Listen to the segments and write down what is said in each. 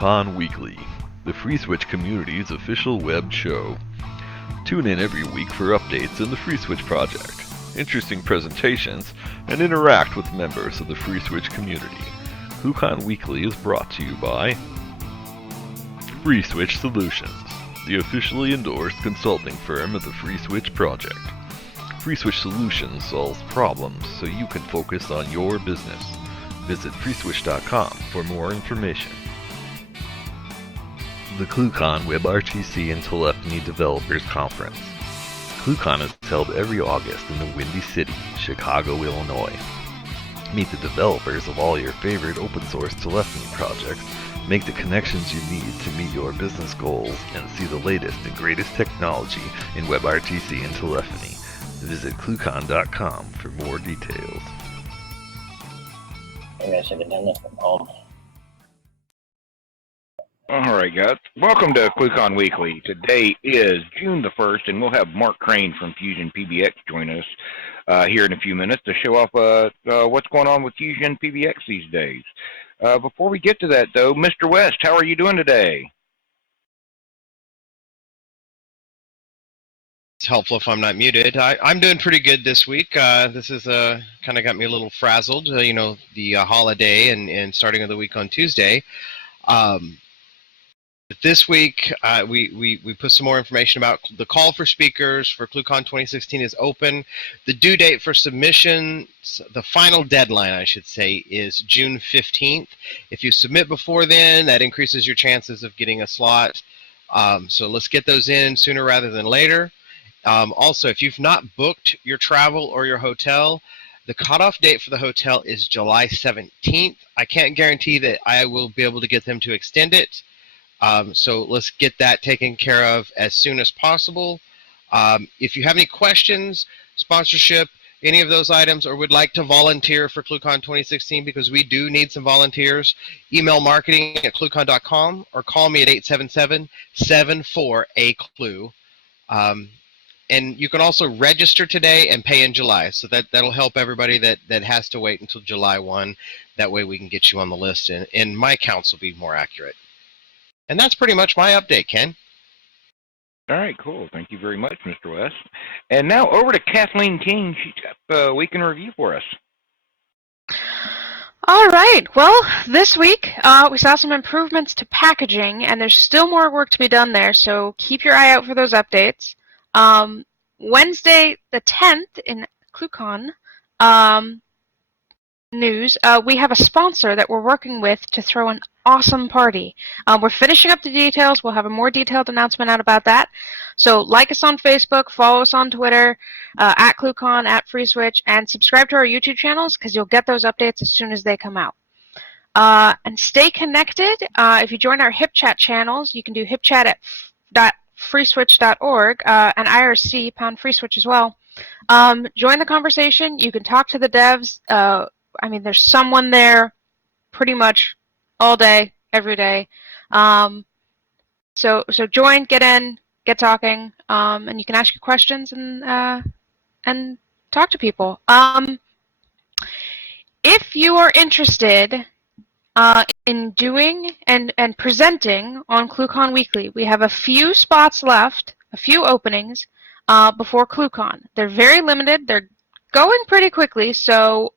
ClueCon Weekly, the FreeSWITCH community's official web show. Tune in every week for updates in the FreeSWITCH project, interesting presentations, and interact with members of the FreeSWITCH community. ClueCon Weekly is brought to you by FreeSWITCH Solutions, the officially endorsed consulting firm of the FreeSWITCH project. FreeSWITCH Solutions solves problems so you can focus on your business. Visit FreeSWITCH.com for more information. The ClueCon WebRTC and Telephony Developers Conference. ClueCon is held every August in the Windy City, Chicago, Illinois. Meet the developers of all your favorite open source telephony projects, make the connections you need to meet your business goals, and see the latest and greatest technology in WebRTC and telephony. Visit ClueCon.com for more details. Maybe I should have done this from home. All right, guys. Welcome to ClueCon Weekly. Today is June the 1st, and we'll have Mark Crane from FusionPBX join us here in a few minutes to show off what's going on with FusionPBX these days. Before we get to that, though, Mr. West, how are you doing today? It's helpful if I'm not muted. I'm doing pretty good this week. This is kind of got me a little frazzled, you know, the holiday and starting of the week on Tuesday. But this week, we put some more information about the call for speakers for ClueCon 2016 is open. The due date for submission, the final deadline, I should say, is June 15th. If you submit before then, that increases your chances of getting a slot. So let's get those in sooner rather than later. Also, if you've not booked your travel or your hotel, the cutoff date for the hotel is July 17th. I can't guarantee that I will be able to get them to extend it. So let's get that taken care of as soon as possible. If you have any questions, sponsorship, any of those items, or would like to volunteer for ClueCon 2016, because we do need some volunteers, email marketing@cluecon.com or call me at 877-74-A-CLUE. And you can also register today and pay in July. So that'll help everybody that has to wait until July 1. That way we can get you on the list and my counts will be more accurate. And that's pretty much my update, Ken. All right, cool. Thank you very much, Mr. West. And now over to Kathleen King. She's got a week in review for us. All right. Well, this week we saw some improvements to packaging, and there's still more work to be done there, so keep your eye out for those updates. Wednesday the 10th in ClueCon news, we have a sponsor that we're working with to throw an awesome party. We're finishing up the details. We'll have a more detailed announcement out about that. So like us on Facebook, follow us on Twitter, at ClueCon, at FreeSWITCH, and subscribe to our YouTube channels because you'll get those updates as soon as they come out. And stay connected. If you join our HipChat channels, you can do HipChat at FreeSWITCH.org and IRC #FreeSWITCH as well. Join the conversation. You can talk to the devs. I mean, there's someone there pretty much all day, every day. So join, get in, get talking, and you can ask your questions and talk to people. If you are interested in doing and presenting on ClueCon Weekly, we have a few spots left, a few openings before ClueCon. They're very limited. They're going pretty quickly, so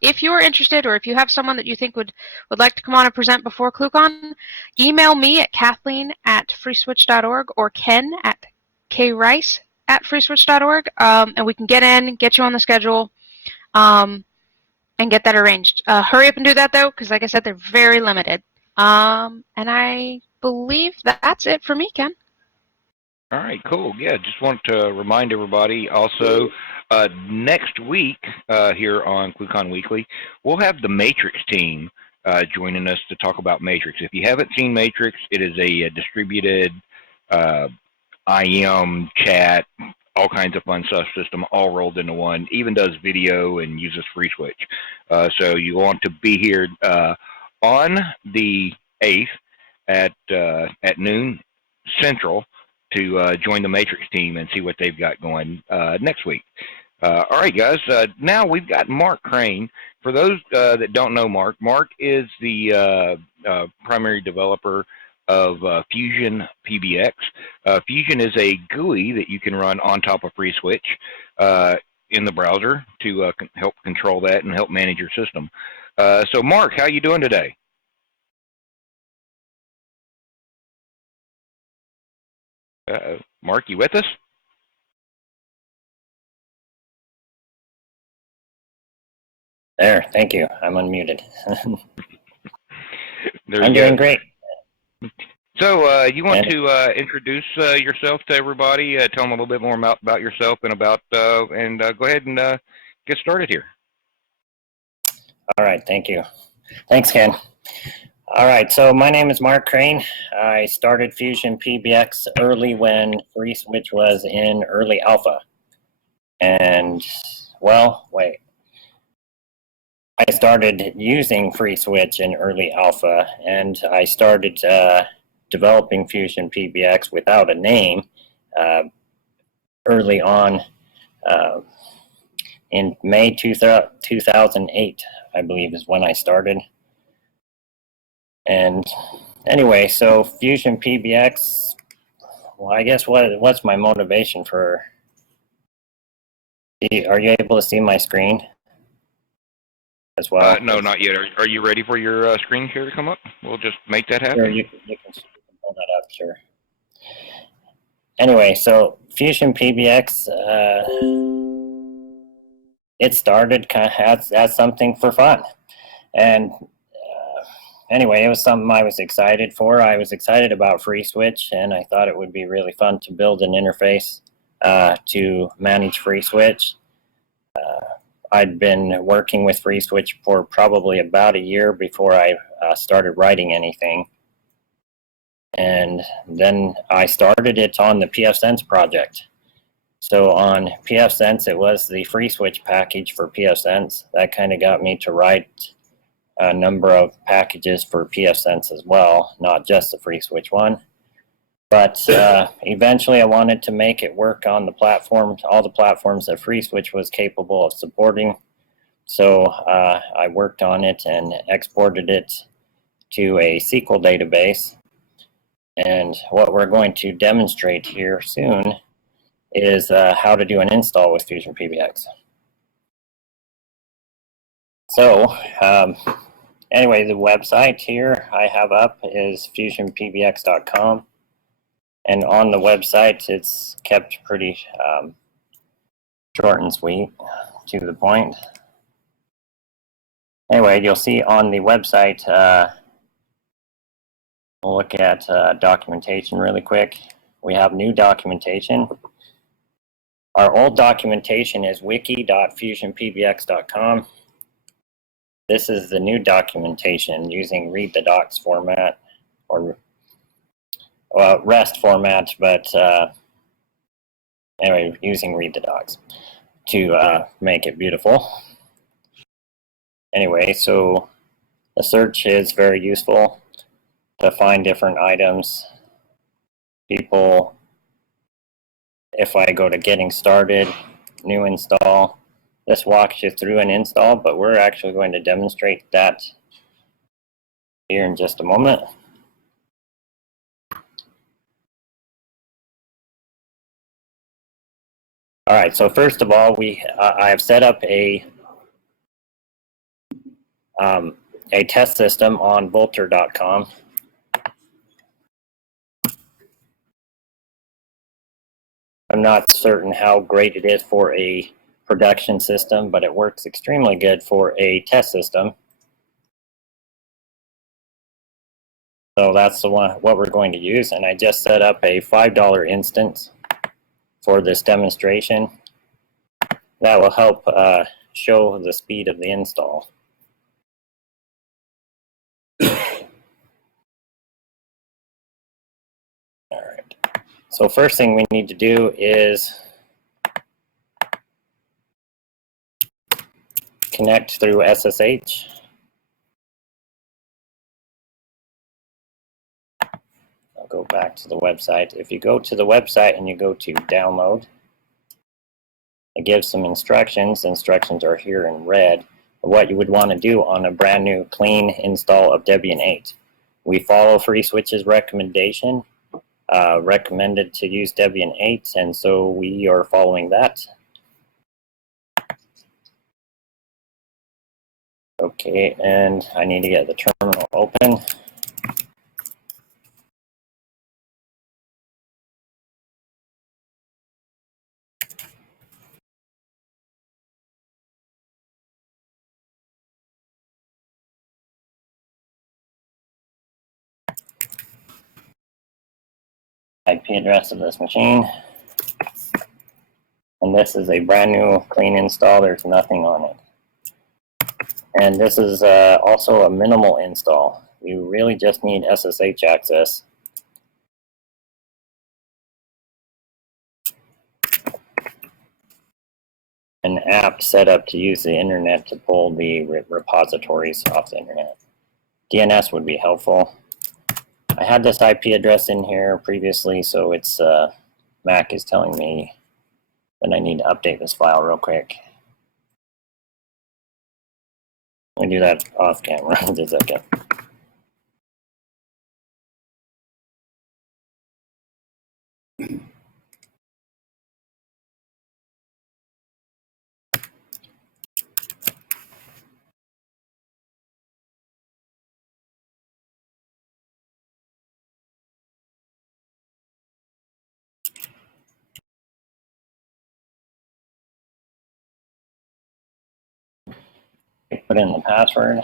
if you are interested, or if you have someone that you think would like to come on and present before ClueCon, email me at kathleen@freeswitch.org or ken@krice@freeswitch.org, and we can get you on the schedule, and get that arranged. Hurry up and do that, though, because like I said, they're very limited. And I believe that's it for me, Ken. All right, cool. Yeah, just want to remind everybody also, next week here on ClueCon Weekly, we'll have the Matrix team joining us to talk about Matrix. If you haven't seen Matrix, it is a distributed IM, chat, all kinds of fun stuff system all rolled into one, even does video and uses FreeSWITCH. So you want to be here on the 8th at noon Central to join the Matrix team and see what they've got going next week. All right, guys. Now we've got Mark Crane. For those that don't know Mark, Mark is the primary developer of FusionPBX. Fusion is a GUI that you can run on top of FreeSWITCH in the browser to help control that and help manage your system. So, Mark, how you doing today? Mark, you with us? There, thank you. I'm unmuted. I'm doing great. So you want to introduce yourself to everybody, tell them a little bit more about yourself and go ahead and get started here. All right, thank you. Thanks, Ken. All right, so my name is Mark Crane. I started FusionPBX early when FreeSWITCH was in early alpha. And, well, wait. I started using FreeSWITCH in early alpha, and I started developing FusionPBX without a name early on in May 2008, I believe, is when I started. And anyway, so FusionPBX, well, I guess what's my motivation for... Are you able to see my screen as well? No, not yet. Are you ready for your screen share to come up? We'll just make that happen. Sure, you can pull that up, sure. Anyway, so FusionPBX, it started kind of as something for fun. And anyway, it was something I was excited for. I was excited about FreeSWITCH, and I thought it would be really fun to build an interface to manage FreeSWITCH. I'd been working with FreeSWITCH for probably about a year before I started writing anything. And then I started it on the pfSense project. So on pfSense, it was the FreeSWITCH package for pfSense. That kind of got me to write a number of packages for pfSense as well, not just the FreeSWITCH one. But eventually I wanted to make it work on the platforms, all the platforms that FreeSWITCH was capable of supporting. So I worked on it and exported it to a SQL database. And what we're going to demonstrate here soon is how to do an install with FusionPBX. So anyway, the website here I have up is FusionPBX.com. And on the website, it's kept pretty short and sweet, to the point. Anyway, you'll see on the website, we'll look at documentation really quick. We have new documentation. Our old documentation is wiki.fusionpbx.com. This is the new documentation using read the docs format, or REST format, but anyway, using read the docs to make it beautiful. Anyway, so the search is very useful to find different items. People, if I go to getting started, new install, this walks you through an install, but we're actually going to demonstrate that here in just a moment. All right, so first of all, I have set up a test system on Vultr.com. I'm not certain how great it is for a production system, but it works extremely good for a test system. So that's the one what we're going to use, and I just set up a $5 instance for this demonstration. That will help show the speed of the install. Alright, so first thing we need to do is connect through SSH. I'll go back to the website. If you go to the website and you go to download, It gives some instructions. The instructions are here in red. What you would want to do on a brand new clean install of Debian 8. We follow FreeSWITCH's recommendation, recommended to use Debian 8, and so we are following that. Okay, and I need to get the terminal open. IP address of this machine. And this is a brand new clean install. There's nothing on it. And this is also a minimal install. You really just need SSH access. An app set up to use the internet to pull the repositories off the internet. DNS would be helpful. I had this IP address in here previously, so it's Mac is telling me that I need to update this file real quick. Let me do that off camera just a second. Put in the password.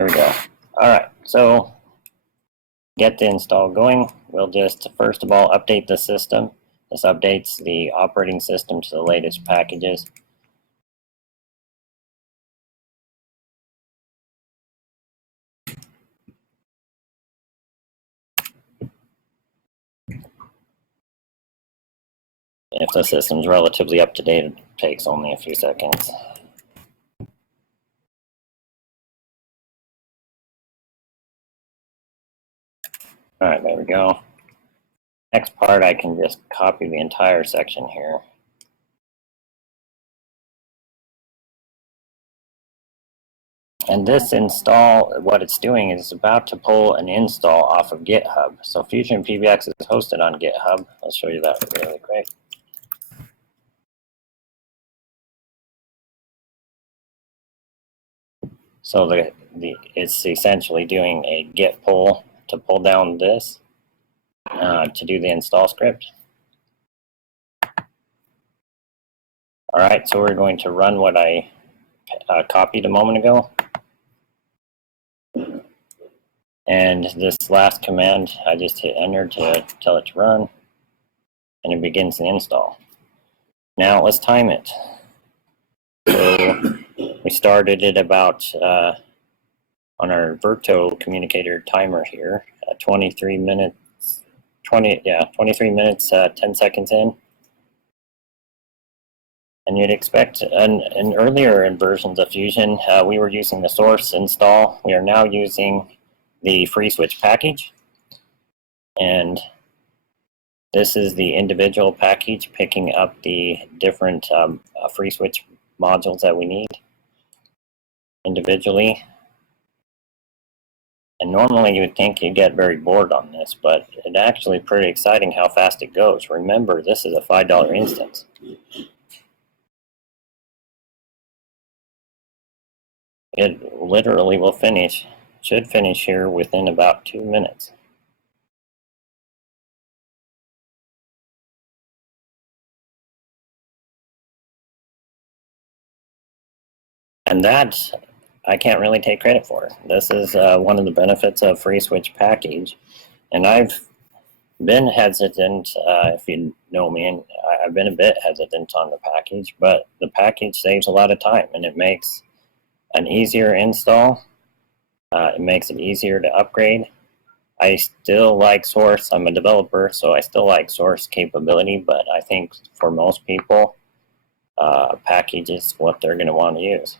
There we go. All right, so get the install going. We'll just first of all update the system. This updates the operating system to the latest packages. If the system's relatively up to date, it takes only a few seconds. All right, there we go. Next part, I can just copy the entire section here. And this install, what it's doing is it's about to pull an install off of GitHub. So FusionPBX is hosted on GitHub. I'll show you that really quick. So it's essentially doing a git pull to pull down this to do the install script. All right, so we're going to run what I copied a moment ago. And this last command, I just hit enter to tell it to run, and it begins the install. Now let's time it. So we started it about on our Virto communicator timer here at 23 minutes, 23 minutes, 10 seconds in. And you'd expect, in earlier versions of Fusion, we were using the source install. We are now using the FreeSWITCH package. And this is the individual package picking up the different FreeSWITCH modules that we need individually. And normally you would think you'd get very bored on this, but it's actually pretty exciting how fast it goes. Remember, this is a $5 instance. It literally will finish, should finish here within about 2 minutes. And that, I can't really take credit for. This is one of the benefits of FreeSWITCH package. And I've been hesitant, if you know me, and I've been a bit hesitant on the package, but the package saves a lot of time and it makes an easier install. It makes it easier to upgrade. I still like Source. I'm a developer, so I still like Source capability, but I think for most people, package is what they're going to want to use.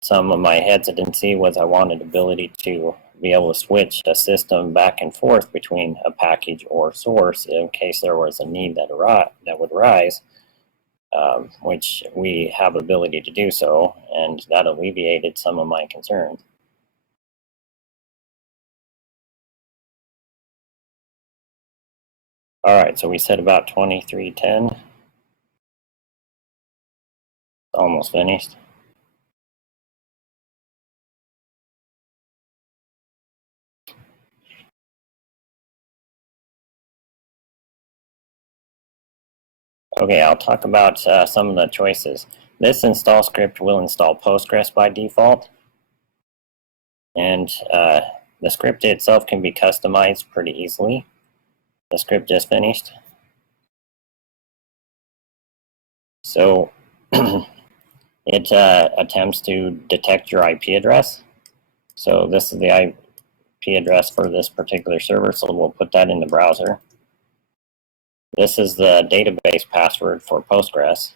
Some of my hesitancy was I wanted ability to be able to switch a system back and forth between a package or Source in case there was a need that would rise, which we have ability to do so, and that alleviated some of my concerns. All right, so we said about 2310. Almost finished. Okay, I'll talk about some of the choices. This install script will install Postgres by default, and the script itself can be customized pretty easily. The script just finished. So it attempts to detect your IP address. So this is the IP address for this particular server, so we'll put that in the browser. This is the database password for Postgres.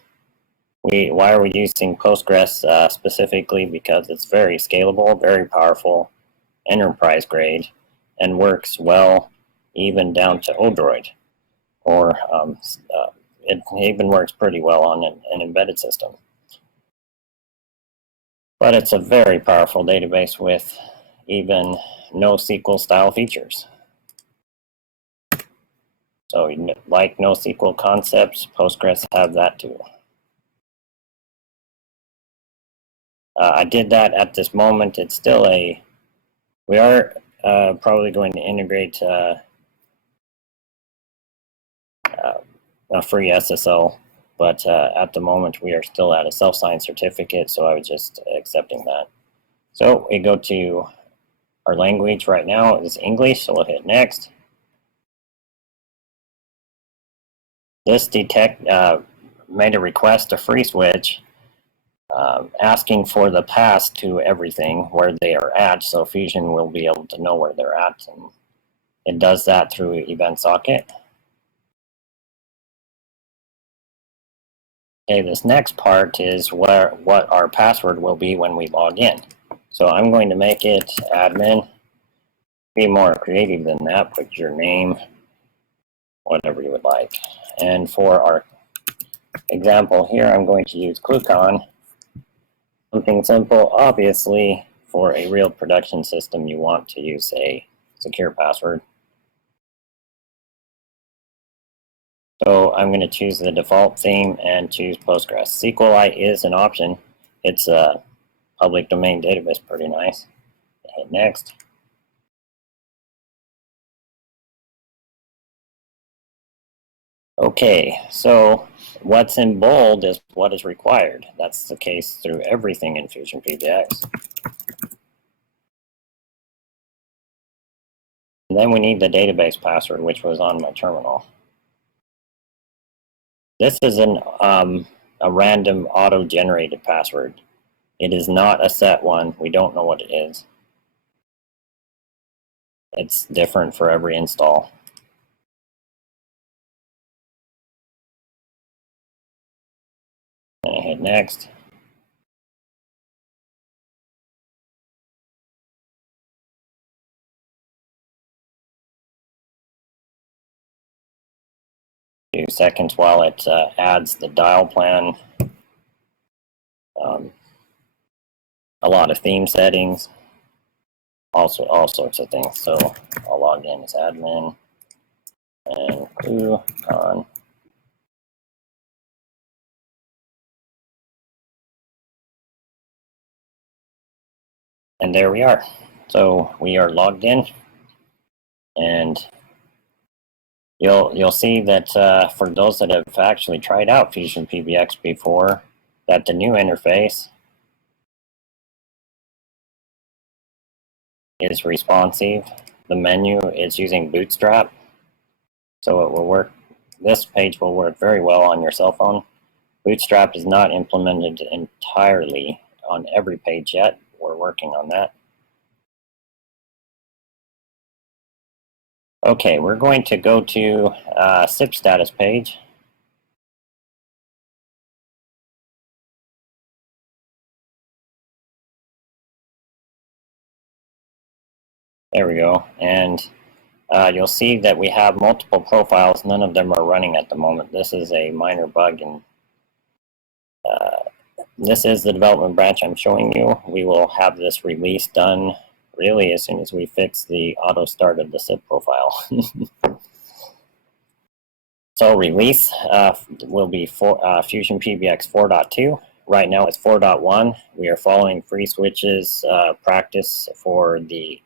Why are we using Postgres specifically? Because it's very scalable, very powerful, enterprise grade, and works well even down to Odroid. Or it even works pretty well on an embedded system. But it's a very powerful database with even NoSQL style features. So like NoSQL concepts, Postgres have that too. I did that at this moment. It's still we are probably going to integrate a free SSL, but at the moment we are still at a self-signed certificate, so I was just accepting that. So we go to our language right now is English, so we'll hit next. This detect made a request to FreeSWITCH asking for the path to everything where they are at, so Fusion will be able to know where they're at, and it does that through Event Socket. Okay, this next part is what our password will be when we log in. So I'm going to make it admin. Be more creative than that. Put your name, whatever you would like. And for our example here, I'm going to use ClueCon. Something simple. Obviously, for a real production system, you want to use a secure password. So I'm going to choose the default theme and choose Postgres. SQLite is an option. It's a public domain database, pretty nice. Hit next. Okay, so what's in bold is what is required. That's the case through everything in FusionPBX. And then we need the database password, which was on my terminal. This is a random auto-generated password. It is not a set one. We don't know what it is. It's different for every install. And I hit next. Few seconds while it adds the dial plan. A lot of theme settings. Also, all sorts of things. So I'll log in as admin and ClueCon. And there we are. So we are logged in, and you'll see that for those that have actually tried out FusionPBX before, that the new interface is responsive. The menu is using Bootstrap, so it will work. This page will work very well on your cell phone. Bootstrap is not implemented entirely on every page yet. We're working on that. Okay, we're going to go to SIP status page. There we go. And you'll see that we have multiple profiles. None of them are running at the moment. This is a minor bug, and this is the development branch I'm showing you. We will have this release done really as soon as we fix the auto start of the SIP profile. So release will be FusionPBX 4.2. Right now it's 4.1. We are following FreeSWITCH's practice for the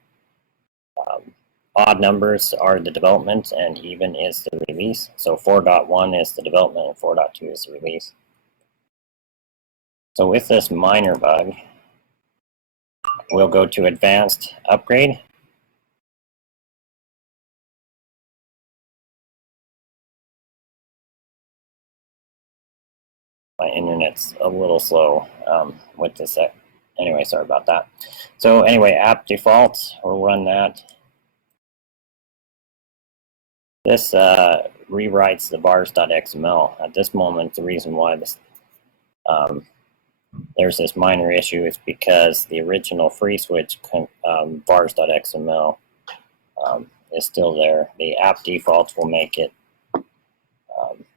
odd numbers are the development and even is the release. So 4.1 is the development and 4.2 is the release. So with this minor bug, we'll go to advanced upgrade. My internet's a little slow with this. Anyway, sorry about that. So anyway, app defaults, we'll run that. This rewrites the bars.xml. At this moment, the reason why this there's this minor issue is because the original FreeSWITCH bars.xml is still there. The app defaults will make it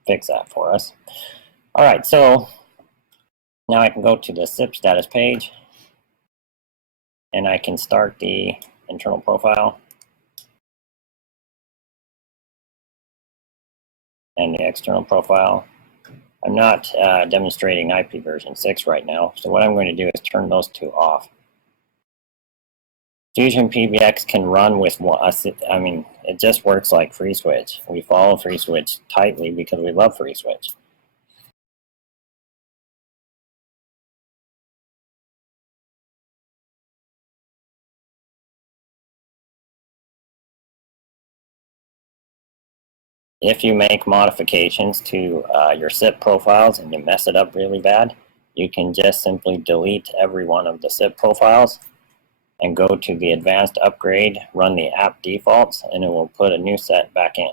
fix that for us. All right, so now I can go to the SIP status page, and I can start the internal profile and the external profile. I'm not demonstrating IP version 6 right now, so what I'm going to do is turn those two off. FusionPBX can run with one. I mean, it just works like FreeSWITCH. We follow FreeSWITCH tightly because we love FreeSWITCH. If you make modifications to your SIP profiles and you mess it up really bad, you can just simply delete every one of the SIP profiles and go to the advanced upgrade, run the app defaults, and it will put a new set back in.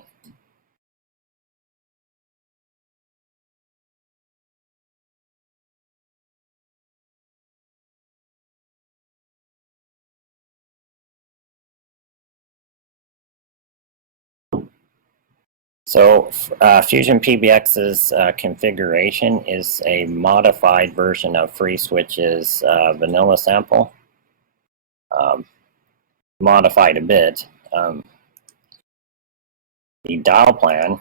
So FusionPBX's configuration is a modified version of FreeSWITCH's vanilla sample, modified a bit. The dial plan,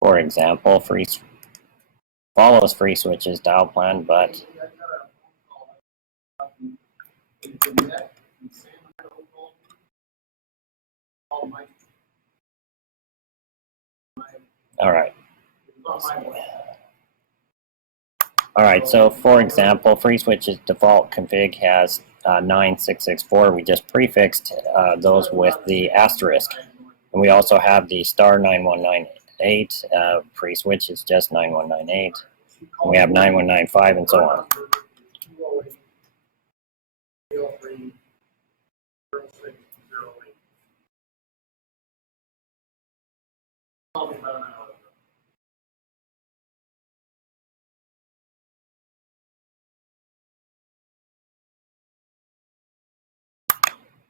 for example, follows FreeSWITCH's dial plan, but all right. All right, so for example, FreeSWITCH's default config has 9664. We just prefixed those with the asterisk. And we also have the star 9198. FreeSWITCH is just 9198. And we have 9195 and so on.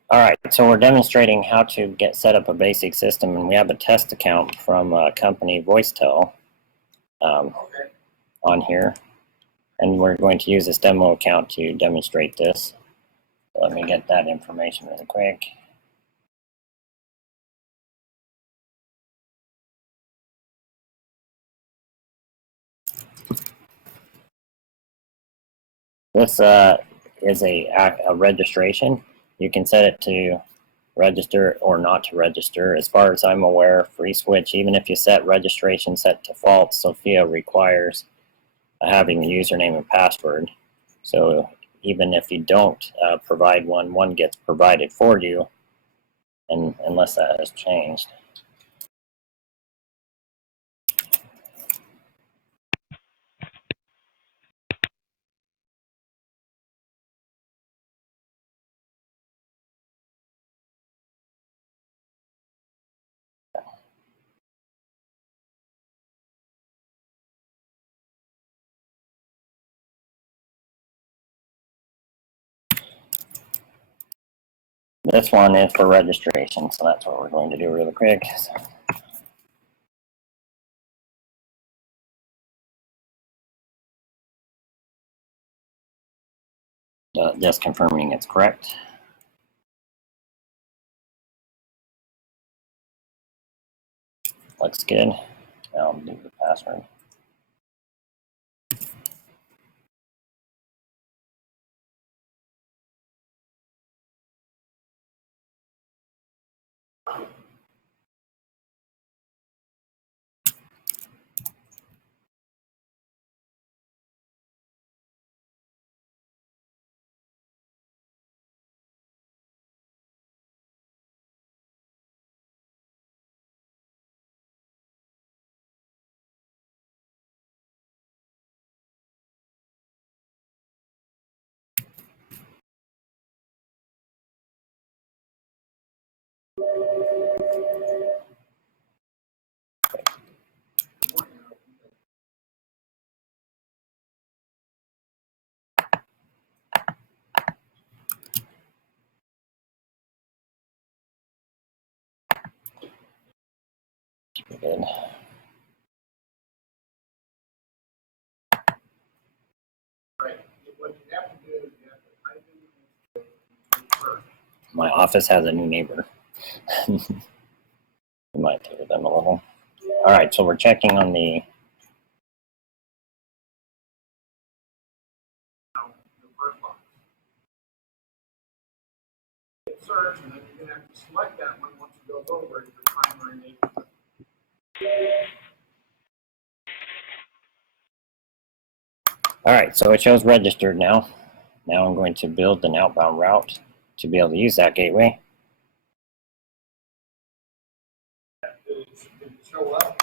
All right, so we're demonstrating how to get set up a basic system, and we have a test account from a company, VoiceTel, on here. And we're going to use this demo account to demonstrate this. Let me get that information really quick. This is a registration. You can set it to register or not to register. As far as I'm aware, FreeSWITCH, even if you set registration set to false, Sophia requires having a username and password. So even if you don't provide one, one gets provided for you, and unless that has changed. This one is for registration, so that's what we're going to do really quick. Just confirming it's correct. Looks good. Now I'll do the password. Good. My office has a new neighbor. We might take them a little. All right, so we're checking on the search, and then you're going to have to select that one once it goes over to your primary neighborhood. All right, so it shows registered now. Now I'm going to build an outbound route to be able to use that gateway. Did it show up?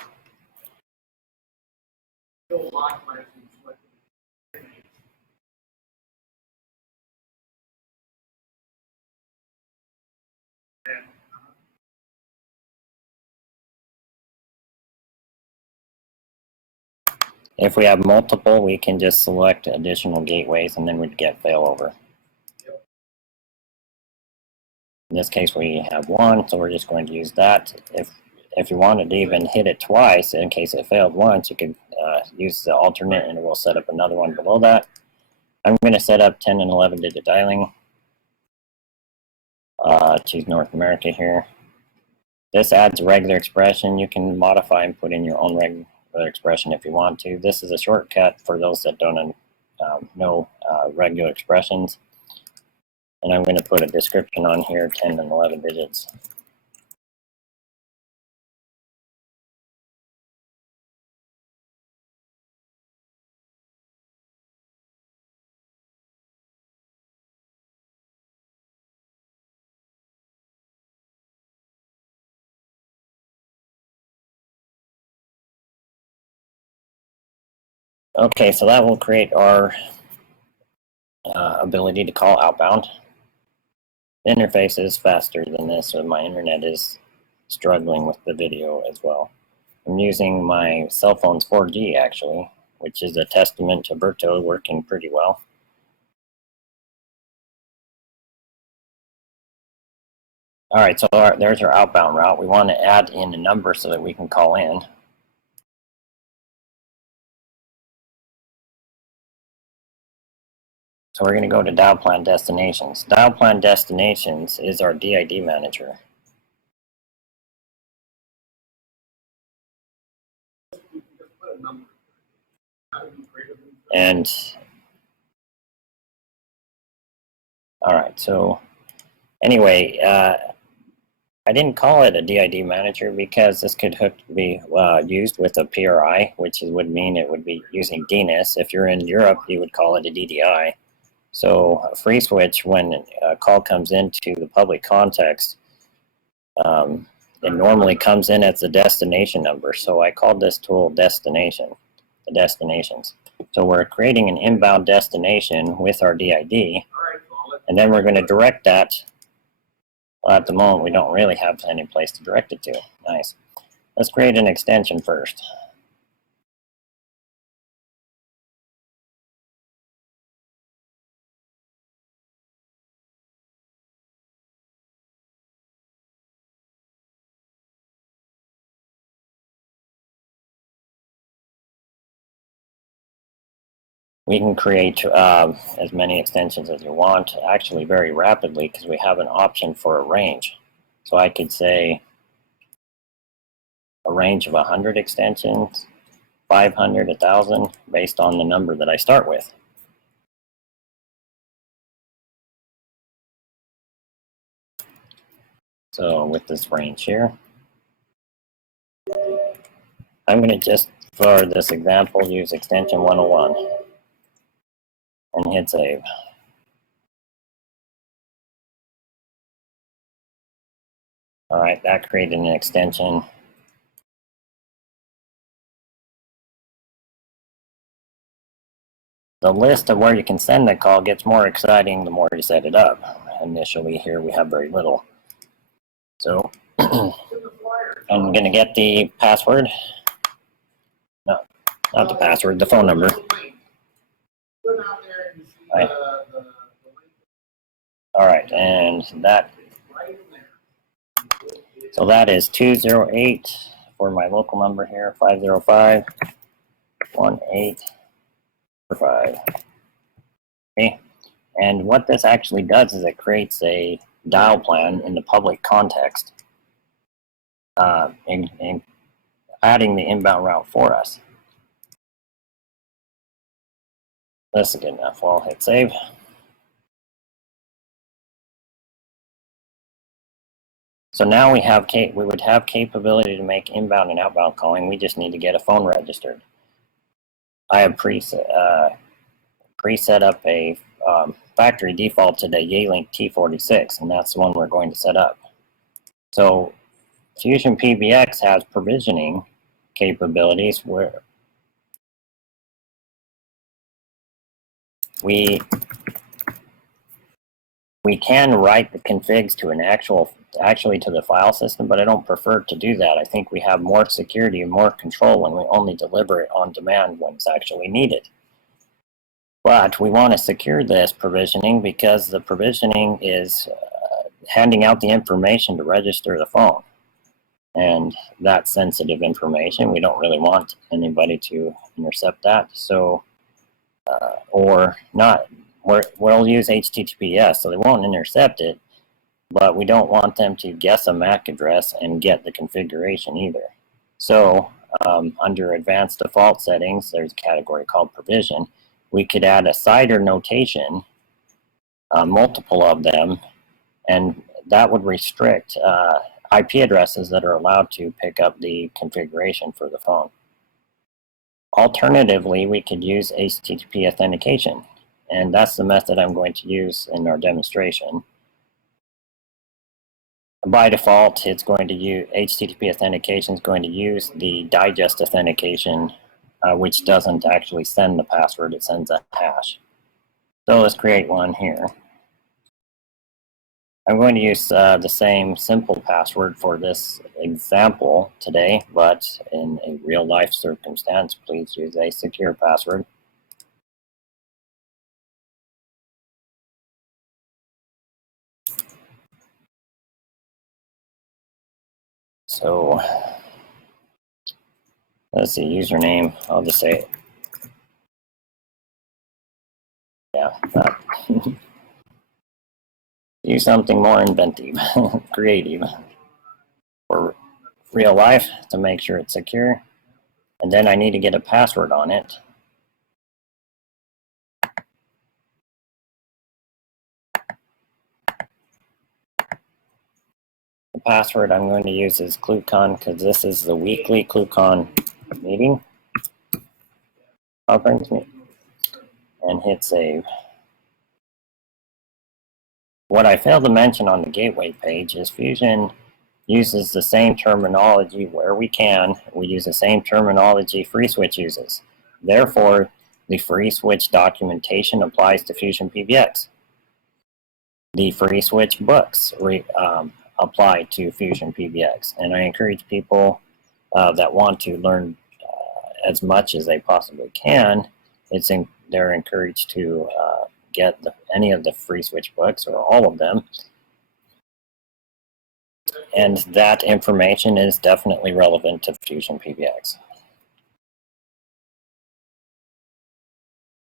Still locked by selected. If we have multiple, we can just select additional gateways and then we'd get failover. In this case, we have one, so we're just going to use that. If you wanted to even hit it twice, in case it failed once, you could use the alternate and it will set up another one below that. I'm going to set up 10 and 11 digit dialing. Choose North America here. This adds a regular expression. You can modify and put in your own regular expression if you want to. This is a shortcut for those that don't know regular expressions. And I'm going to put a description on here, 10 and 11 digits. Okay, so that will create our ability to call outbound. The interface is faster than this, so my internet is struggling with the video as well. I'm using my cell phone's 4G actually, which is a testament to Berto working pretty well. All right, so there's our outbound route. We want to add in a number so that we can call in. So we're going to go to Dial Plan Destinations. Dial Plan Destinations is our DID manager. And all right, so anyway, I didn't call it a DID manager because this could be used with a PRI, which would mean it would be using DNS. If you're in Europe, you would call it a DDI. So FreeSWITCH, when a call comes into the public context, it normally comes in as the destination number. So I called this tool destination, the destinations. So we're creating an inbound destination with our DID, and then we're going to direct that. Well, at the moment, we don't really have any place to direct it to. Nice. Let's create an extension first. We can create as many extensions as you want, actually very rapidly, because we have an option for a range. So I could say a range of 100 extensions, 500, 1,000, based on the number that I start with. So with this range here, I'm going to just, for this example, use extension 101 and hit save. All right, that created an extension. The list of where you can send the call gets more exciting the more you set it up. Initially here we have very little. So I'm going to get the password. No, not the password, the phone number. Right. All right, and that, so that is 208 for my local number here, 505 1845. Okay, and what this actually does is it creates a dial plan in the public context, and adding the inbound route for us. That's good enough. Well, hit save. So now we would have capability to make inbound and outbound calling. We just need to get a phone registered. I have preset up a factory default to the Yealink T46, and that's the one we're going to set up. So FusionPBX has provisioning capabilities where we can write the configs to an actually to the file system, but I don't prefer to do that. I think we have more security and more control when we only deliver it on demand when it's actually needed. But we want to secure this provisioning because the provisioning is handing out the information to register the phone. And that's sensitive information. We don't really want anybody to intercept that. So, or not. We'll use HTTPS, so they won't intercept it, but we don't want them to guess a MAC address and get the configuration either. So under advanced default settings, there's a category called provision. We could add a CIDR notation, multiple of them, and that would restrict IP addresses that are allowed to pick up the configuration for the phone. Alternatively, we could use HTTP authentication. And that's the method I'm going to use in our demonstration. By default, it's going to use HTTP authentication is going to use the digest authentication, which doesn't actually send the password, it sends a hash. So let's create one here. I'm going to use the same simple password for this example today, but in a real life circumstance, please use a secure password. So let's see, username, I'll just say it. Yeah, use something more inventive, creative for real life to make sure it's secure. And then I need to get a password on it. The password I'm going to use is ClueCon because this is the weekly ClueCon meeting. Brings me and hit save. What I failed to mention on the gateway page is Fusion uses the same terminology where we can. We use the same terminology FreeSWITCH uses. Therefore, the FreeSWITCH documentation applies to FusionPBX. The FreeSWITCH books apply to FusionPBX, and I encourage people that want to learn as much as they possibly can. They're encouraged to get any of the FreeSWITCH books or all of them, and that information is definitely relevant to FusionPBX.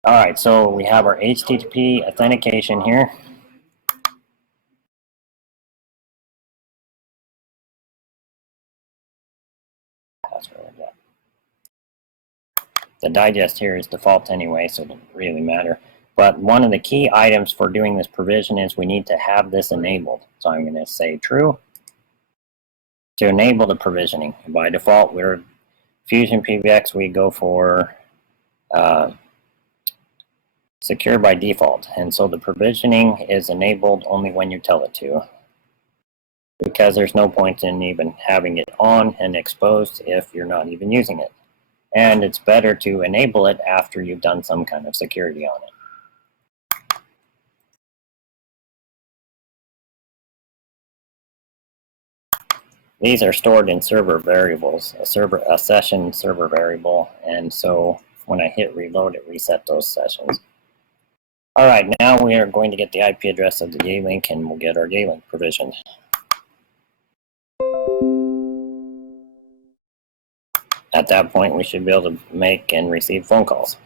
All right, so we have our HTTP authentication here. The digest here is default anyway, so it doesn't really matter. But one of the key items for doing this provision is we need to have this enabled. So I'm going to say true to enable the provisioning. By default, we're FusionPBX, we go for secure by default. And so the provisioning is enabled only when you tell it to, because there's no point in even having it on and exposed if you're not even using it. And it's better to enable it after you've done some kind of security on it. These are stored in server variables, a session server variable, and so when I hit reload, it resets those sessions. All right, now we are going to get the IP address of the gay link, and we'll get our gay link provisioned. At that point, we should be able to make and receive phone calls.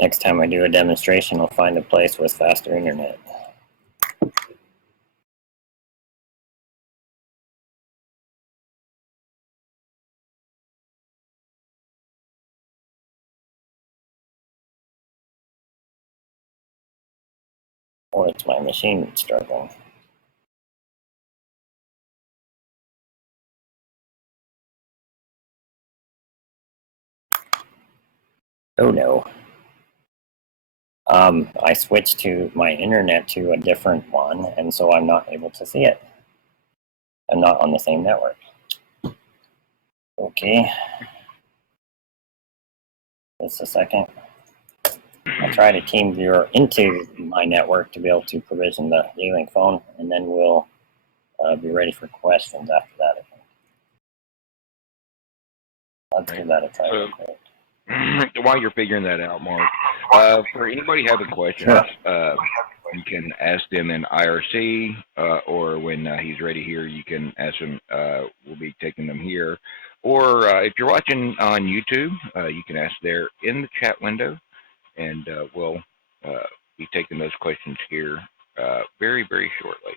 Next time I do a demonstration, I'll find a place with faster internet. Or it's my machine that's struggling. Oh no. I switched to my internet to a different one, and so I'm not able to see it. I'm not on the same network. Okay. Just a second. I'll try to team viewer into my network to be able to provision the gay-link phone, and then we'll be ready for questions after that, I think. Let's give that a try real quick. While you're figuring that out, Mark, for anybody having questions, you can ask them in IRC, or when he's ready here, you can ask him. We'll be taking them here. Or if you're watching on YouTube, you can ask there in the chat window, and we'll be taking those questions here very, very shortly.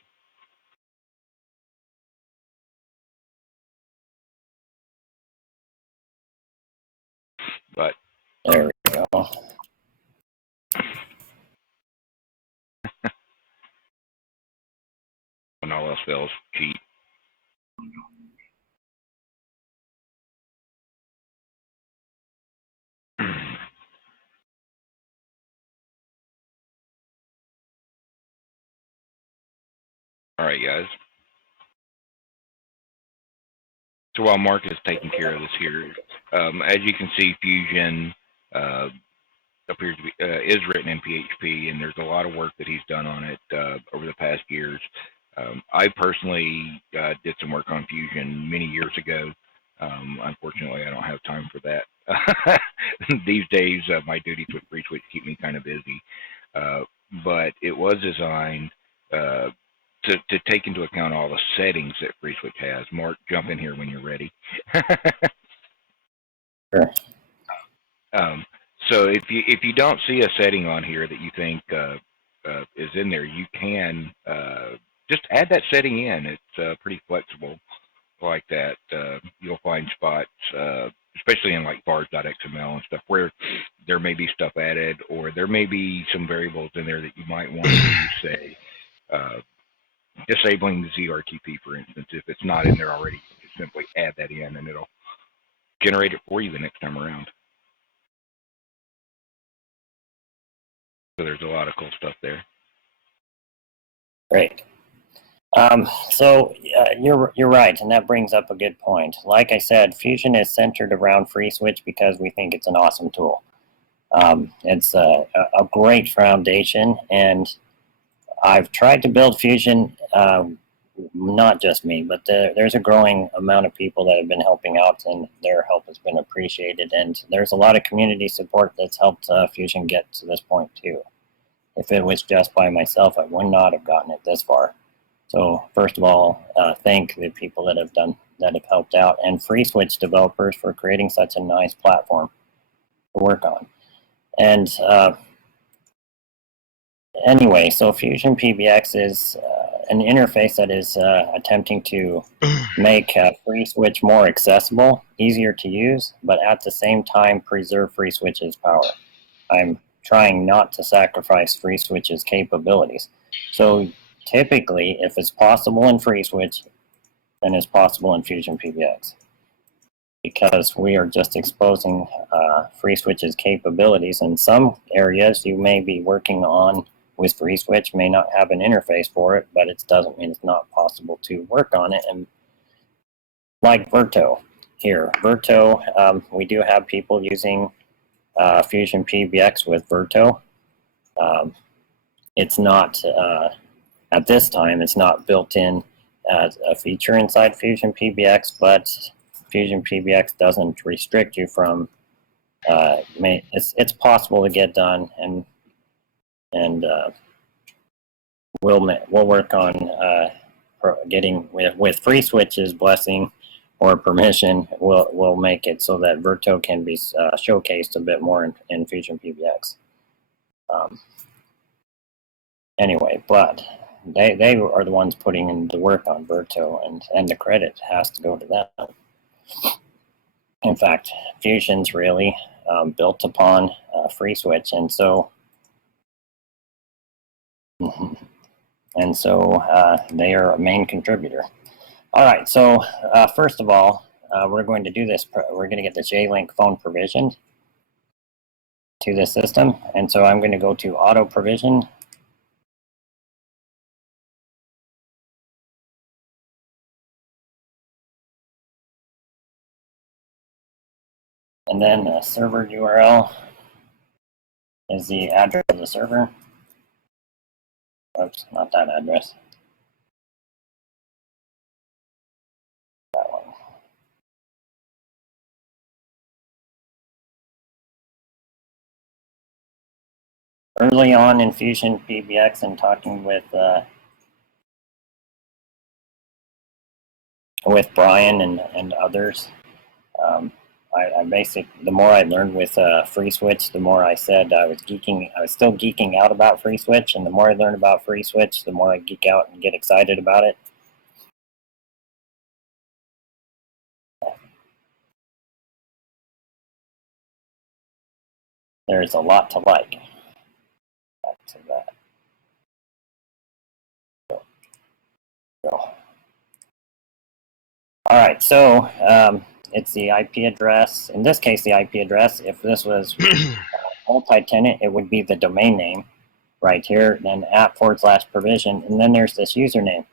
But there we go. when all else fails, cheat. All right, guys. So while Mark is taking care of this here, as you can see, Fusion appears to be is written in PHP, and there's a lot of work that he's done on it over the past years. I personally did some work on Fusion many years ago. Unfortunately, I don't have time for that. These days, my duties with FreeSWITCH keep me kind of busy. But it was designed to take into account all the settings that FreeSWITCH has. Mark, jump in here when you're ready. Sure. So if you don't see a setting on here that you think is in there, you can just add that setting in. It's pretty flexible like that. You'll find spots, especially in like bars.xml and stuff, where there may be stuff added, or there may be some variables in there that you might want to say, disabling the ZRTP, for instance. If it's not in there already, you just simply add that in and it'll generate it for you the next time around. So there's a lot of cool stuff there. Great. You're right, and that brings up a good point. Like I said, Fusion is centered around FreeSWITCH because we think it's an awesome tool. It's a great foundation, and I've tried to build Fusion, not just me, but there's a growing amount of people that have been helping out, and their help has been appreciated, and there's a lot of community support that's helped Fusion get to this point too. If it was just by myself, I would not have gotten it this far. So first of all, thank the people that have helped out, and FreeSWITCH developers for creating such a nice platform to work on. And anyway, so FusionPBX is an interface that is attempting to make FreeSWITCH more accessible, easier to use, but at the same time preserve FreeSWITCH's power. I'm trying not to sacrifice FreeSWITCH's capabilities. So typically, if it's possible in FreeSWITCH, then it's possible in FusionPBX. Because we are just exposing FreeSWITCH's capabilities. In some areas you may be working on with FreeSWITCH, may not have an interface for it, but it doesn't mean it's not possible to work on it. And like Verto here, Verto, we do have people using FusionPBX with Verto. It's not, at this time, it's not built in as a feature inside FusionPBX, but FusionPBX doesn't restrict you from, it's possible to get done, and we'll work on getting, with FreeSWITCH's blessing or permission, we'll make it so that Verto can be showcased a bit more in FusionPBX. Anyway, but they are the ones putting in the work on Verto, and the credit has to go to them. In fact, Fusion's really built upon FreeSWITCH, and so they are a main contributor. All right, so first of all, we're going to do this. We're going to get the J-Link phone provisioned to the system, and so I'm going to go to Auto Provision. And then the server URL is the address of the server. Oops, not that address. That one. Early on in FusionPBX and talking with Brian and others, the more I learned with FreeSWITCH, the more I said I was still geeking out about FreeSWITCH, and the more I learned about FreeSWITCH, the more I geek out and get excited about it. There's a lot to like. Back to that. Go. All right, so it's the IP address. In this case, the IP address. If this was multi-tenant, it would be the domain name right here, then @/provision, and then there's this username.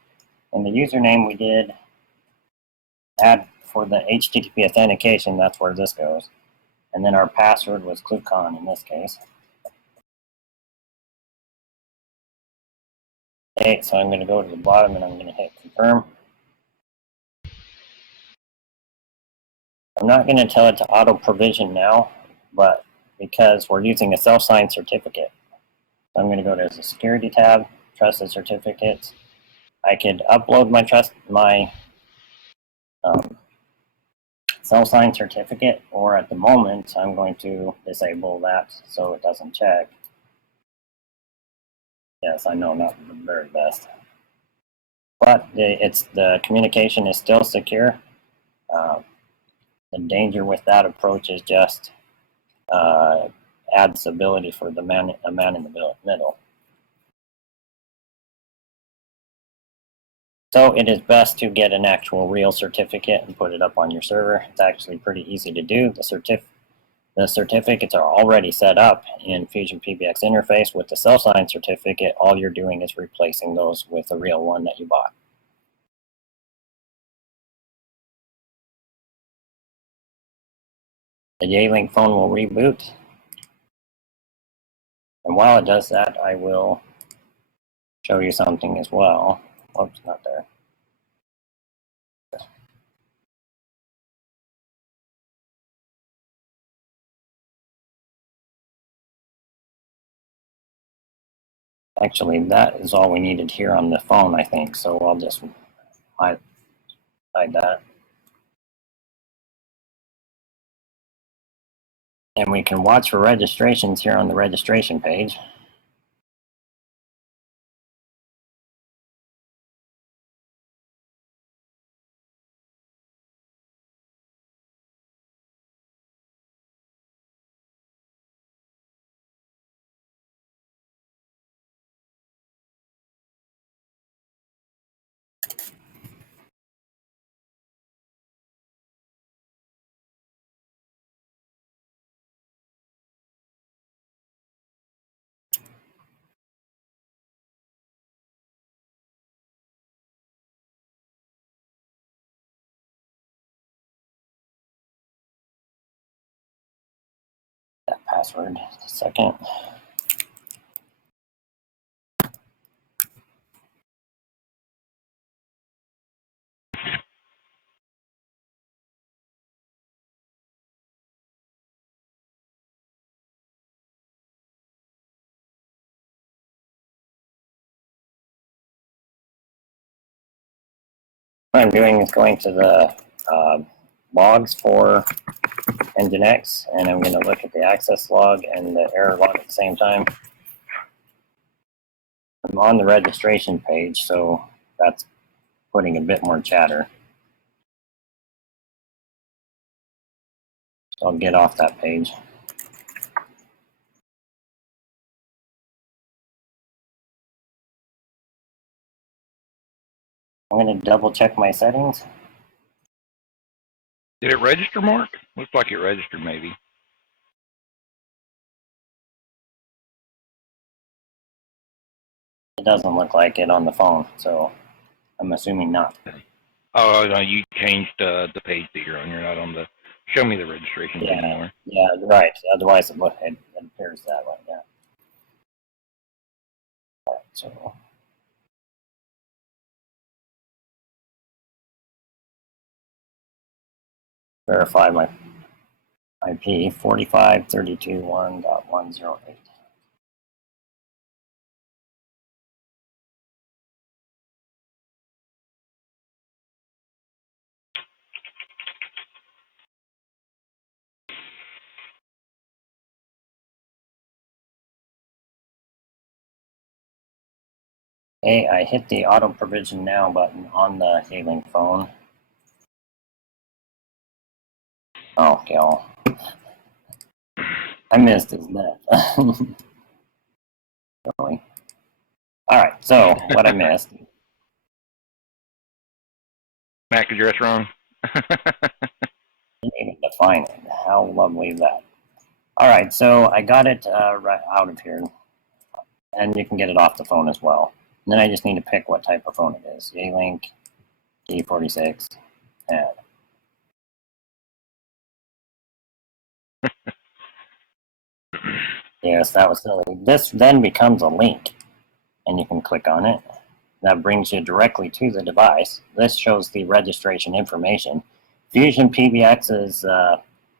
And the username we did add for the HTTP authentication. That's where this goes. And then our password was ClueCon in this case. Okay, so I'm going to go to the bottom and I'm going to hit confirm. I'm not going to tell it to auto provision now, but because we're using a self-signed certificate. So I'm going to go to the security tab, trusted certificates. I could upload my self-signed certificate, or at the moment, I'm going to disable that so it doesn't check. Yes, I know, not the very best. But the communication is still secure. The danger with that approach is just adds ability for a man in the middle. So it is best to get an actual real certificate and put it up on your server. It's actually pretty easy to do. The certificates are already set up in FusionPBX interface with the self-signed certificate. All you're doing is replacing those with a real one that you bought. The Yealink phone will reboot. And while it does that, I will show you something as well. Oops, not there. Actually, that is all we needed here on the phone, I think. So I'll just hide that. And we can watch for registrations here on the registration page. That password, just a second. What I'm doing is going to the logs for Nginx, and I'm going to look at the access log and the error log at the same time. I'm on the registration page, so that's putting a bit more chatter. So I'll get off that page. I'm going to double check my settings. Did it register, Mark? Looks like it registered, maybe. It doesn't look like it on the phone, so I'm assuming not. Oh, no, you changed the page that you're on. You're not on the show me the registration anymore. Yeah, right. Otherwise, it appears that way, yeah. All right, so verify my IP 45.32.1.108. Hey, I hit the auto provision now button on the Yealink phone. Oh, hell. I missed his net. Really? All right, so what I missed. MAC address wrong. Didn't even define it. How lovely is that? All right, so I got it right out of here, and you can get it off the phone as well. And then I just need to pick what type of phone it is. Yealink, D46, and yes, that was silly. This then becomes a link, and you can click on it. That brings you directly to the device. This shows the registration information. FusionPBX's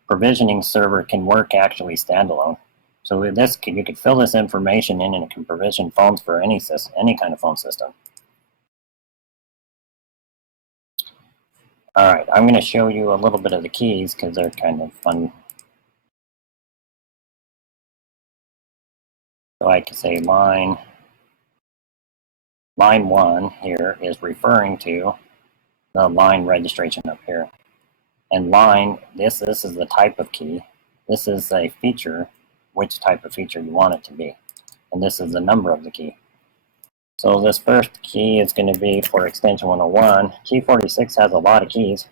provisioning server can work actually standalone. So with this, you could fill this information in, and it can provision phones for any kind of phone system. All right, I'm going to show you a little bit of the keys because they're kind of fun. So I can say line line 1 here is referring to the line registration up here. And line, this is the type of key. This is a feature, which type of feature you want it to be. And this is the number of the key. So this first key is going to be for extension 101. Key 46 has a lot of keys.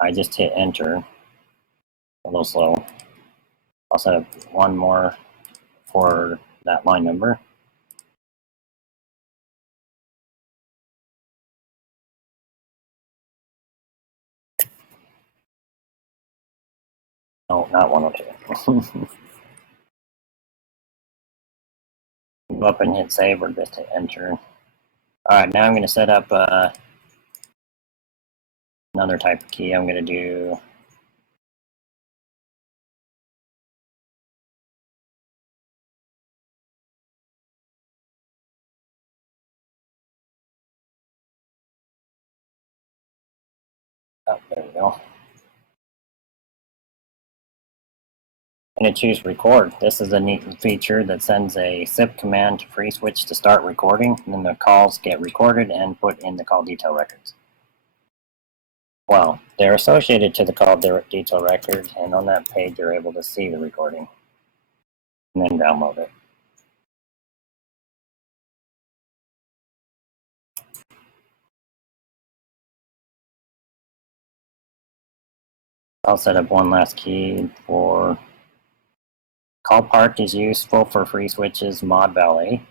I just hit enter. A little slow. I'll set up one more for that line number. No, not 102. Go up and hit save or just hit enter. Alright, now I'm going to set up another type of key. I'm going to do there we go. I'm going to choose record. This is a neat feature that sends a SIP command to FreeSWITCH to start recording, and then the calls get recorded and put in the call detail records. Well, they're associated to the call detail record, and on that page you're able to see the recording and then download it. I'll set up one last key for call park is useful for FreeSWITCH's mod valet.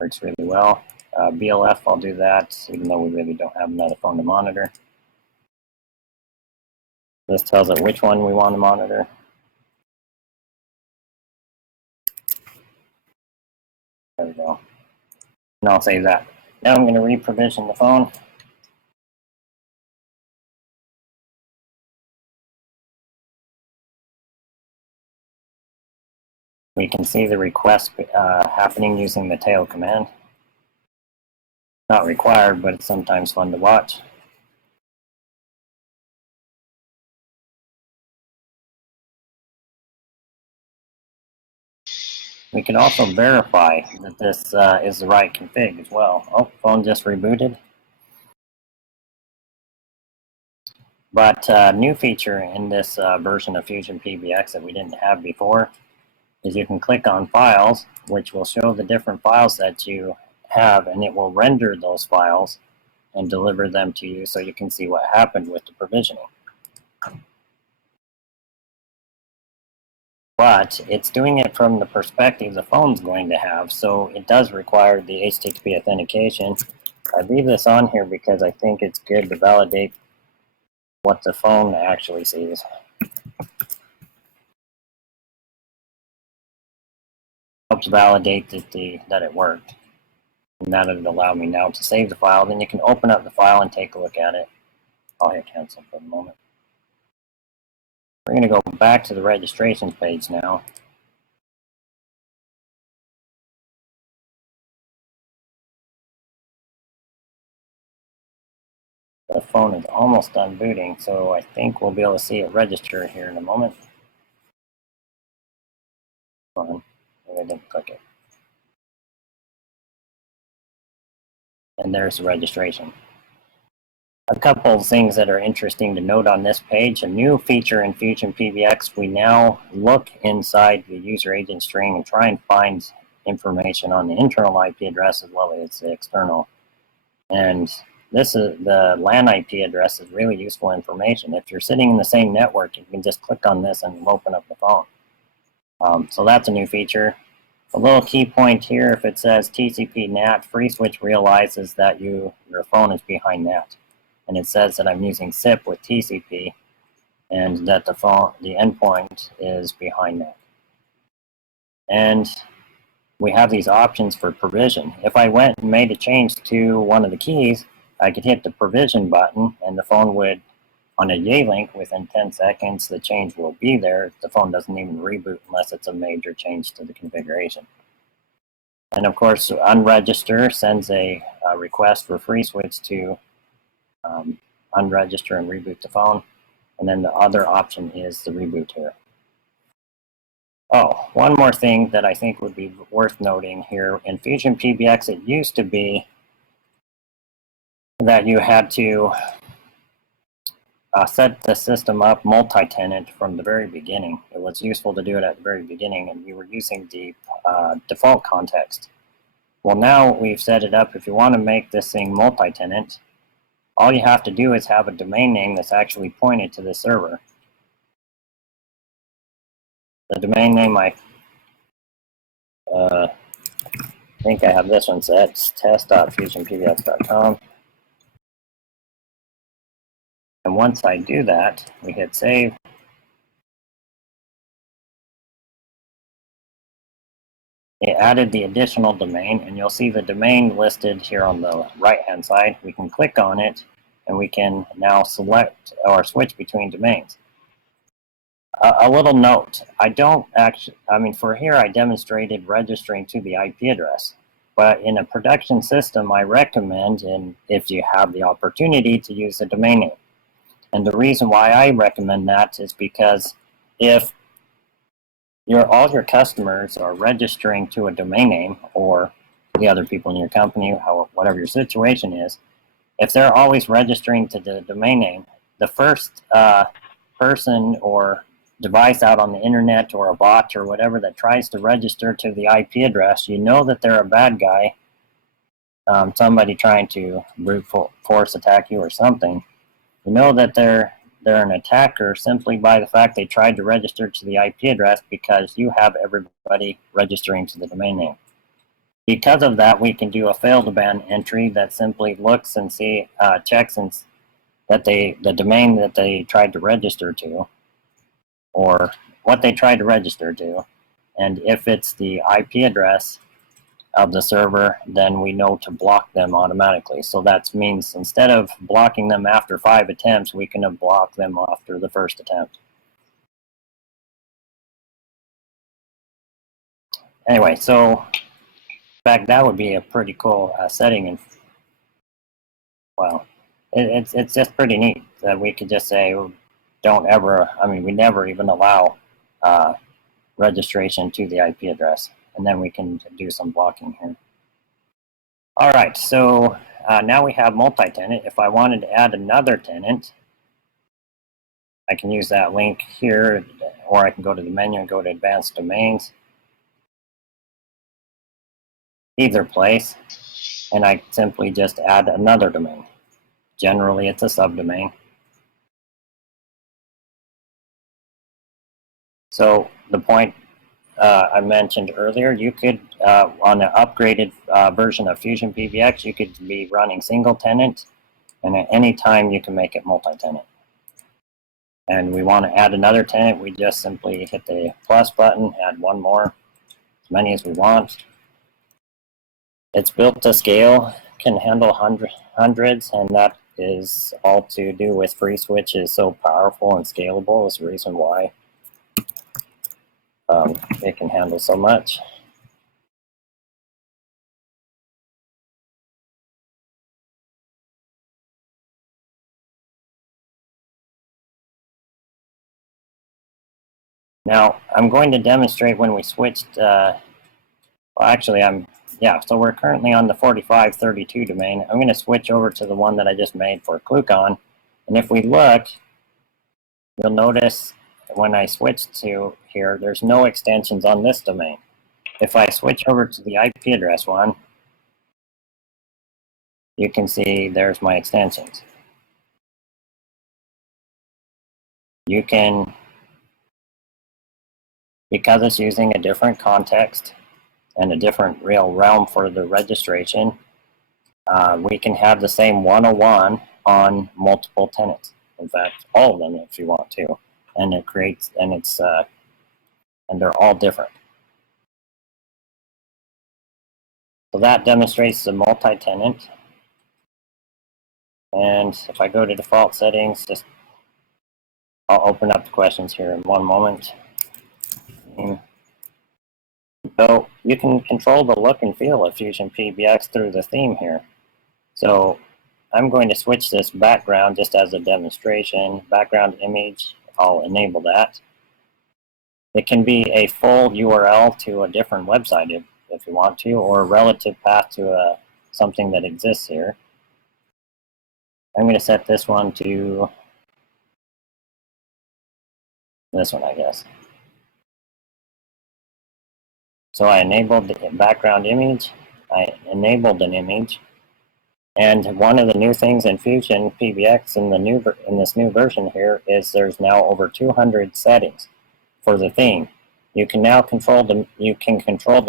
Works really well. BLF, I'll do that, even though we really don't have another phone to monitor. This tells it which one we want to monitor. There we go. And I'll save that. Now I'm going to re-provision the phone. We can see the request happening using the tail command. Not required, but it's sometimes fun to watch. We can also verify that this is the right config as well. Oh, phone just rebooted. But new feature in this version of FusionPBX that we didn't have before is you can click on files, which will show the different files that you have, and it will render those files and deliver them to you so you can see what happened with the provisioning. But it's doing it from the perspective the phone's going to have, so it does require the HTTP authentication. I leave this on here because I think it's good to validate what the phone actually sees. Helps validate that it worked. And that would allow me now to save the file. Then you can open up the file and take a look at it. I'll hit cancel for the moment. We're going to go back to the registrations page now. The phone is almost done booting, so I think we'll be able to see it register here in a moment. Hold on, maybe I didn't click it. And there's the registration. A couple of things that are interesting to note on this page. A new feature in FusionPBX, we now look inside the user agent string and try and find information on the internal IP address as well as the external. And this is the LAN IP address is really useful information. If you're sitting in the same network, you can just click on this and it'll open up the phone. So that's a new feature. A little key point here, if it says TCP NAT, FreeSWITCH realizes that your phone is behind NAT. And it says that I'm using SIP with TCP and that the endpoint is behind NAT. And we have these options for provision. If I went and made a change to one of the keys, I could hit the provision button and the phone would, on a Yay link, within 10 seconds, the change will be there. The phone doesn't even reboot unless it's a major change to the configuration. And of course, unregister sends a request for FreeSWITCH to unregister and reboot the phone. And then the other option is the reboot here. Oh, one more thing that I think would be worth noting here. In FusionPBX, it used to be that you had to set the system up multi-tenant from the very beginning. It was useful to do it at the very beginning, and you were using the default context. Well, now we've set it up. If you want to make this thing multi-tenant, all you have to do is have a domain name that's actually pointed to the server. The domain name I think I have this one set. It's test.fusionpbx.com. And once I do that, we hit save. It added the additional domain, and you'll see the domain listed here on the right-hand side. We can click on it, and we can now select or switch between domains. A little note, for here I demonstrated registering to the IP address. But in a production system, I recommend, and if you have the opportunity, to use a domain name. And the reason why I recommend that is because if all your customers are registering to a domain name, or the other people in your company, whatever your situation is, if they're always registering to the domain name, the first person or device out on the internet or a bot or whatever that tries to register to the IP address, you know that they're a bad guy, somebody trying to brute force attack you or something. You know that they're an attacker simply by the fact they tried to register to the IP address because you have everybody registering to the domain name. Because of that, we can do a failed ban entry that simply looks and checks that the domain that they tried to register to, or what they tried to register to, and if it's the IP address of the server, then we know to block them automatically. So that means instead of blocking them after 5 attempts, we can block them after the first attempt. Anyway, so in fact, that would be a pretty cool setting, and well, it's just pretty neat that we could just say we never even allow registration to the IP address, and then we can do some blocking here. All right, so now we have multi-tenant. If I wanted to add another tenant, I can use that link here, or I can go to the menu and go to Advanced Domains. Either place, and I simply just add another domain. Generally, it's a subdomain. So the point I mentioned earlier, you could, on an upgraded version of FusionPBX, you could be running single tenant, and at any time you can make it multi-tenant. And we want to add another tenant, we just simply hit the plus button, add one more, as many as we want. It's built to scale, can handle hundreds, and that is all to do with FreeSWITCH is so powerful and scalable. Is the reason why it can handle so much. Now, I'm going to demonstrate when we switched, so we're currently on the 4532 domain. I'm going to switch over to the one that I just made for ClueCon. And if we look, you'll notice when I switch to here, there's no extensions on this domain. If I switch over to the IP address one, you can see there's my extensions. You can, because it's using a different context and a different real realm for the registration, we can have the same 101 on multiple tenants. In fact, all of them if you want to. And it creates, and they're all different. So that demonstrates the multi-tenant. And if I go to default settings, I'll open up the questions here in one moment. So you can control the look and feel of FusionPBX through the theme here. So I'm going to switch this background just as a demonstration. Background image, I'll enable that. It can be a full URL to a different website if you want to, or a relative path to something that exists here. I'm going to set this one to this one, I guess. So I enabled the background image. I enabled an image. And one of the new things in FusionPBX in this new version here is there's now over 200 settings for the theme. You can now control the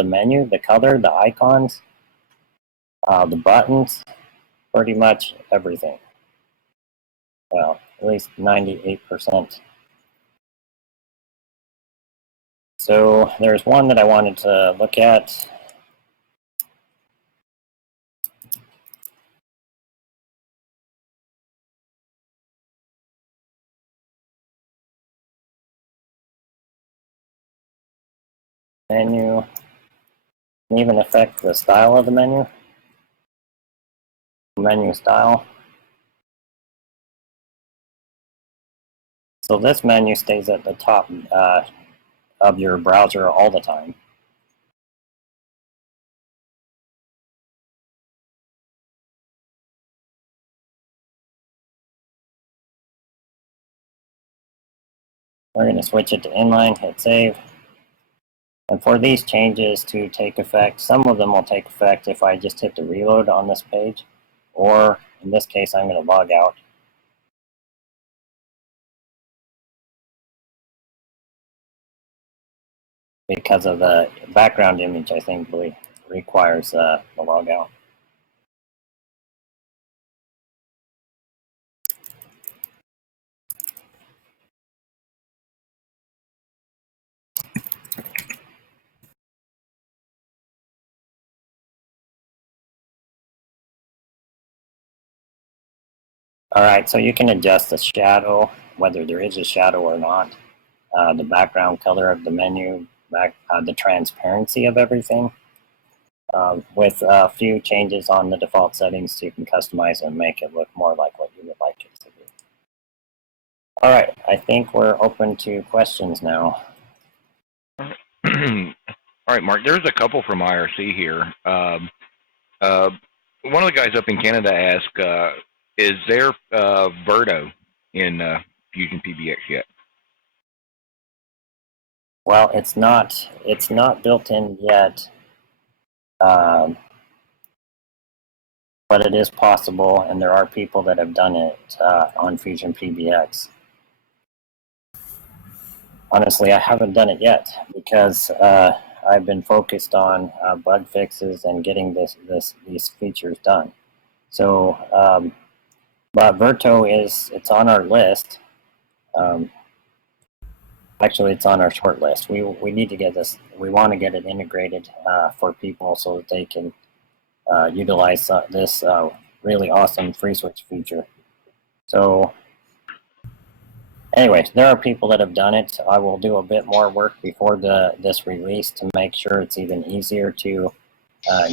menu, the color, the icons, the buttons, pretty much everything. Well, at least 98%. So there's one that I wanted to look at. Menu can even affect the style of the menu. Menu style. So this menu stays at the top of your browser all the time. We're going to switch it to inline, hit save. And for these changes to take effect, some of them will take effect if I just hit the reload on this page, or in this case, I'm going to log out. Because of the background image, I think requires the logout. All right, so you can adjust the shadow, whether there is a shadow or not, the background color of the menu, the transparency of everything. With a few changes on the default settings, so you can customize and make it look more like what you would like it to be. All right, I think we're open to questions now. All right, Mark, there's a couple from IRC here. One of the guys up in Canada asked, is there Verto in FusionPBX yet? Well, it's not built in yet, but it is possible, and there are people that have done it on FusionPBX. Honestly, I haven't done it yet because I've been focused on bug fixes and getting these features done. So, but Verto it's on our list. Actually, it's on our short list. We need to get this. We want to get it integrated for people so that they can utilize this really awesome FreeSWITCH feature. So anyways, there are people that have done it. I will do a bit more work before this release to make sure it's even easier to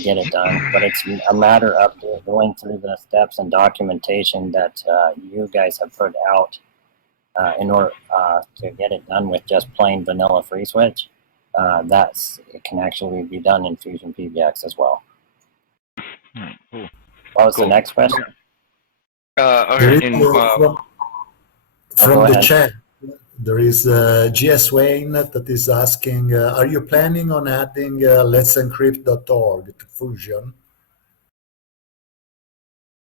get it done. But it's a matter of going through the steps and documentation that you guys have put out in order to get it done with just plain vanilla FreeSWITCH. It can actually be done in FusionPBX as well. Cool. What was the next question? From the chat, there is GS Wayne that is asking, are you planning on adding let'sencrypt.org to Fusion?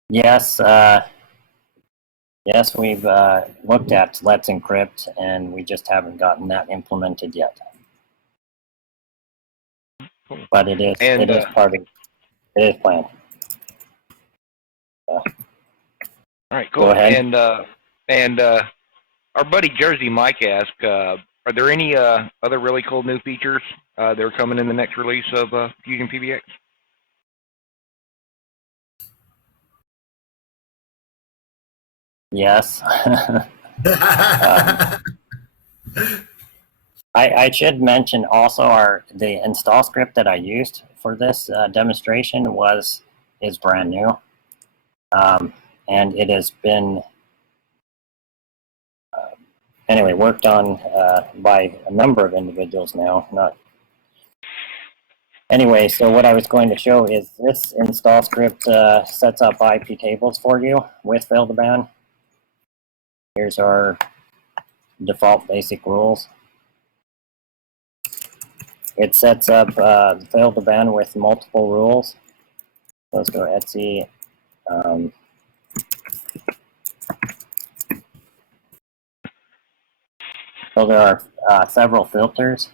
Yes, yes, we've looked at Let's Encrypt, and we just haven't gotten that implemented yet. But it is part of it is planned. All right, cool. Go ahead. And our buddy Jersey Mike asked, are there any other really cool new features that are coming in the next release of FusionPBX? Yes. I should mention also the install script that I used for this demonstration is brand new, and it has been anyway, worked on by a number of individuals now. Not anyway. So what I was going to show is this install script sets up IP tables for you with fail2ban. Here's our default basic rules. It sets up fail2ban with multiple rules. Let's go Etsy. So there are several filters.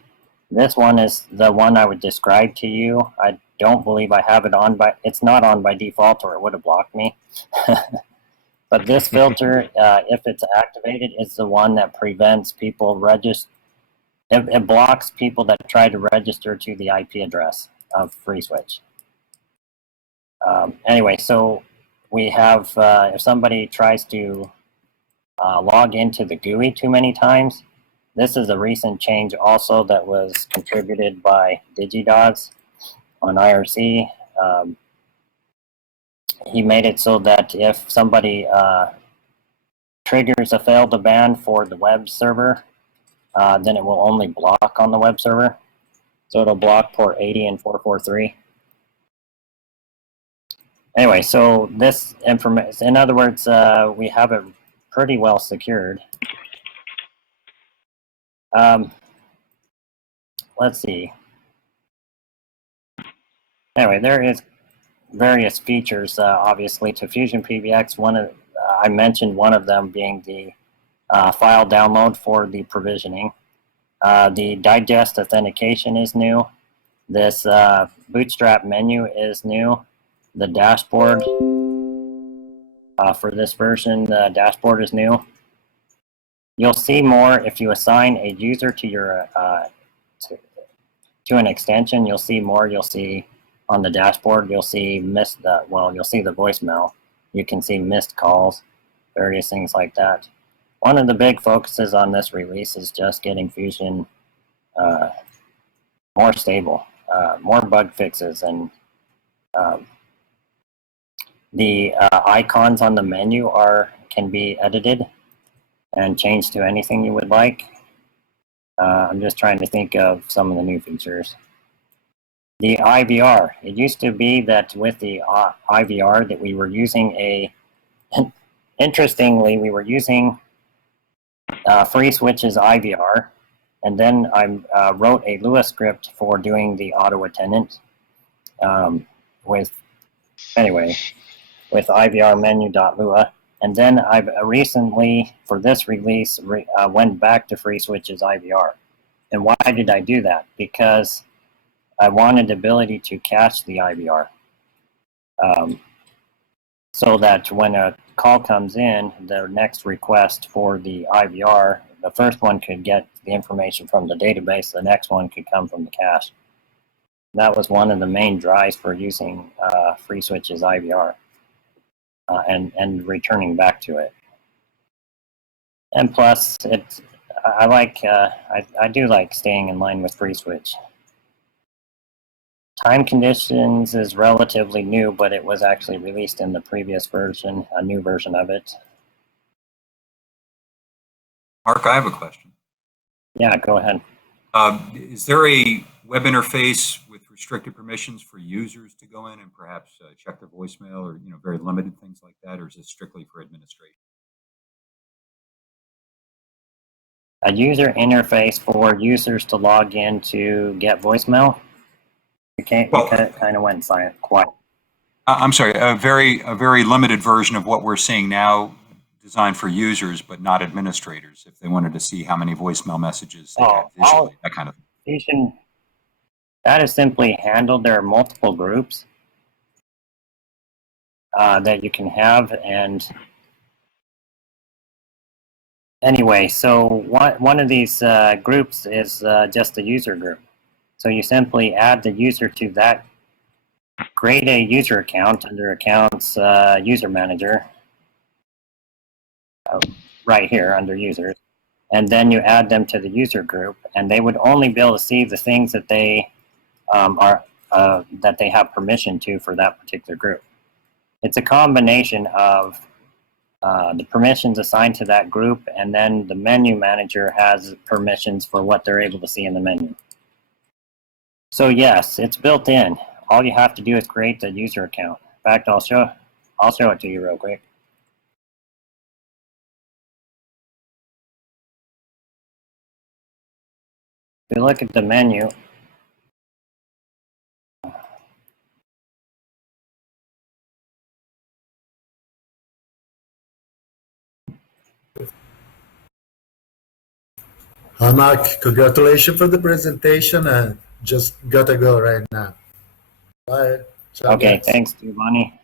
This one is the one I would describe to you. I don't believe I have it on, but it's not on by default, or it would have blocked me. But this filter, if it's activated, is the one that prevents people register. It blocks people that try to register to the IP address of FreeSWITCH. Anyway, so we have, if somebody tries to log into the GUI too many times, this is a recent change also that was contributed by DigiDogs on IRC. He made it so that if somebody triggers a fail2ban for the web server, then it will only block on the web server. So it'll block port 80 and 443. Anyway, so this information, in other words, we have it pretty well secured. Let's see. Anyway, there is various features, obviously, to FusionPBX. I mentioned one of them being the file download for the provisioning. The digest authentication is new. This bootstrap menu is new. The dashboard for this version, the dashboard is new. You'll see more if you assign a user to your to an extension. You'll see more. You'll see on the dashboard. You'll see you'll see the voicemail. You can see missed calls, various things like that. One of the big focuses on this release is just getting Fusion more stable, more bug fixes, and the icons on the menu can be edited and changed to anything you would like. I'm just trying to think of some of the new features. The IVR. It used to be that with the IVR that we were using interestingly, we were using FreeSWITCH's IVR, and then I wrote a Lua script for doing the auto attendant with IVR menu.lua. And then I've recently, for this release, went back to FreeSWITCH's IVR. And why did I do that? Because I wanted the ability to cache the IVR. So that when a call comes in, the next request for the IVR, the first one could get the information from the database, the next one could come from the cache. That was one of the main drives for using FreeSWITCH's IVR. And returning back to it. And plus, I do like staying in line with FreeSWITCH. Time conditions is relatively new, but it was actually released in the previous version, a new version of it. Mark, I have a question. Yeah, go ahead. Is there a web interface with restricted permissions for users to go in and perhaps check their voicemail, or very limited things like that, or is this strictly for administration? A user interface for users to log in to get voicemail? You kind of went silent, quiet. I'm sorry, a very limited version of what we're seeing now, designed for users but not administrators, if they wanted to see how many voicemail messages they had visually, that kind of thing. That is simply handled. There are multiple groups that you can have, and anyway, so one of these groups is just a user group. So you simply add the user to that, create a user account under Accounts User Manager, right here under Users, and then you add them to the user group, and they would only be able to see the things that they that they have permission to for that particular group. It's a combination of the permissions assigned to that group, and then the menu manager has permissions for what they're able to see in the menu. So yes, it's built in. All you have to do is create the user account. In fact, I'll show it to you real quick. If you look at the menu, Hi, Mark. Congratulations for the presentation. And just gotta go right now. Bye. Ciao, okay, guys. thanks, Giovanni.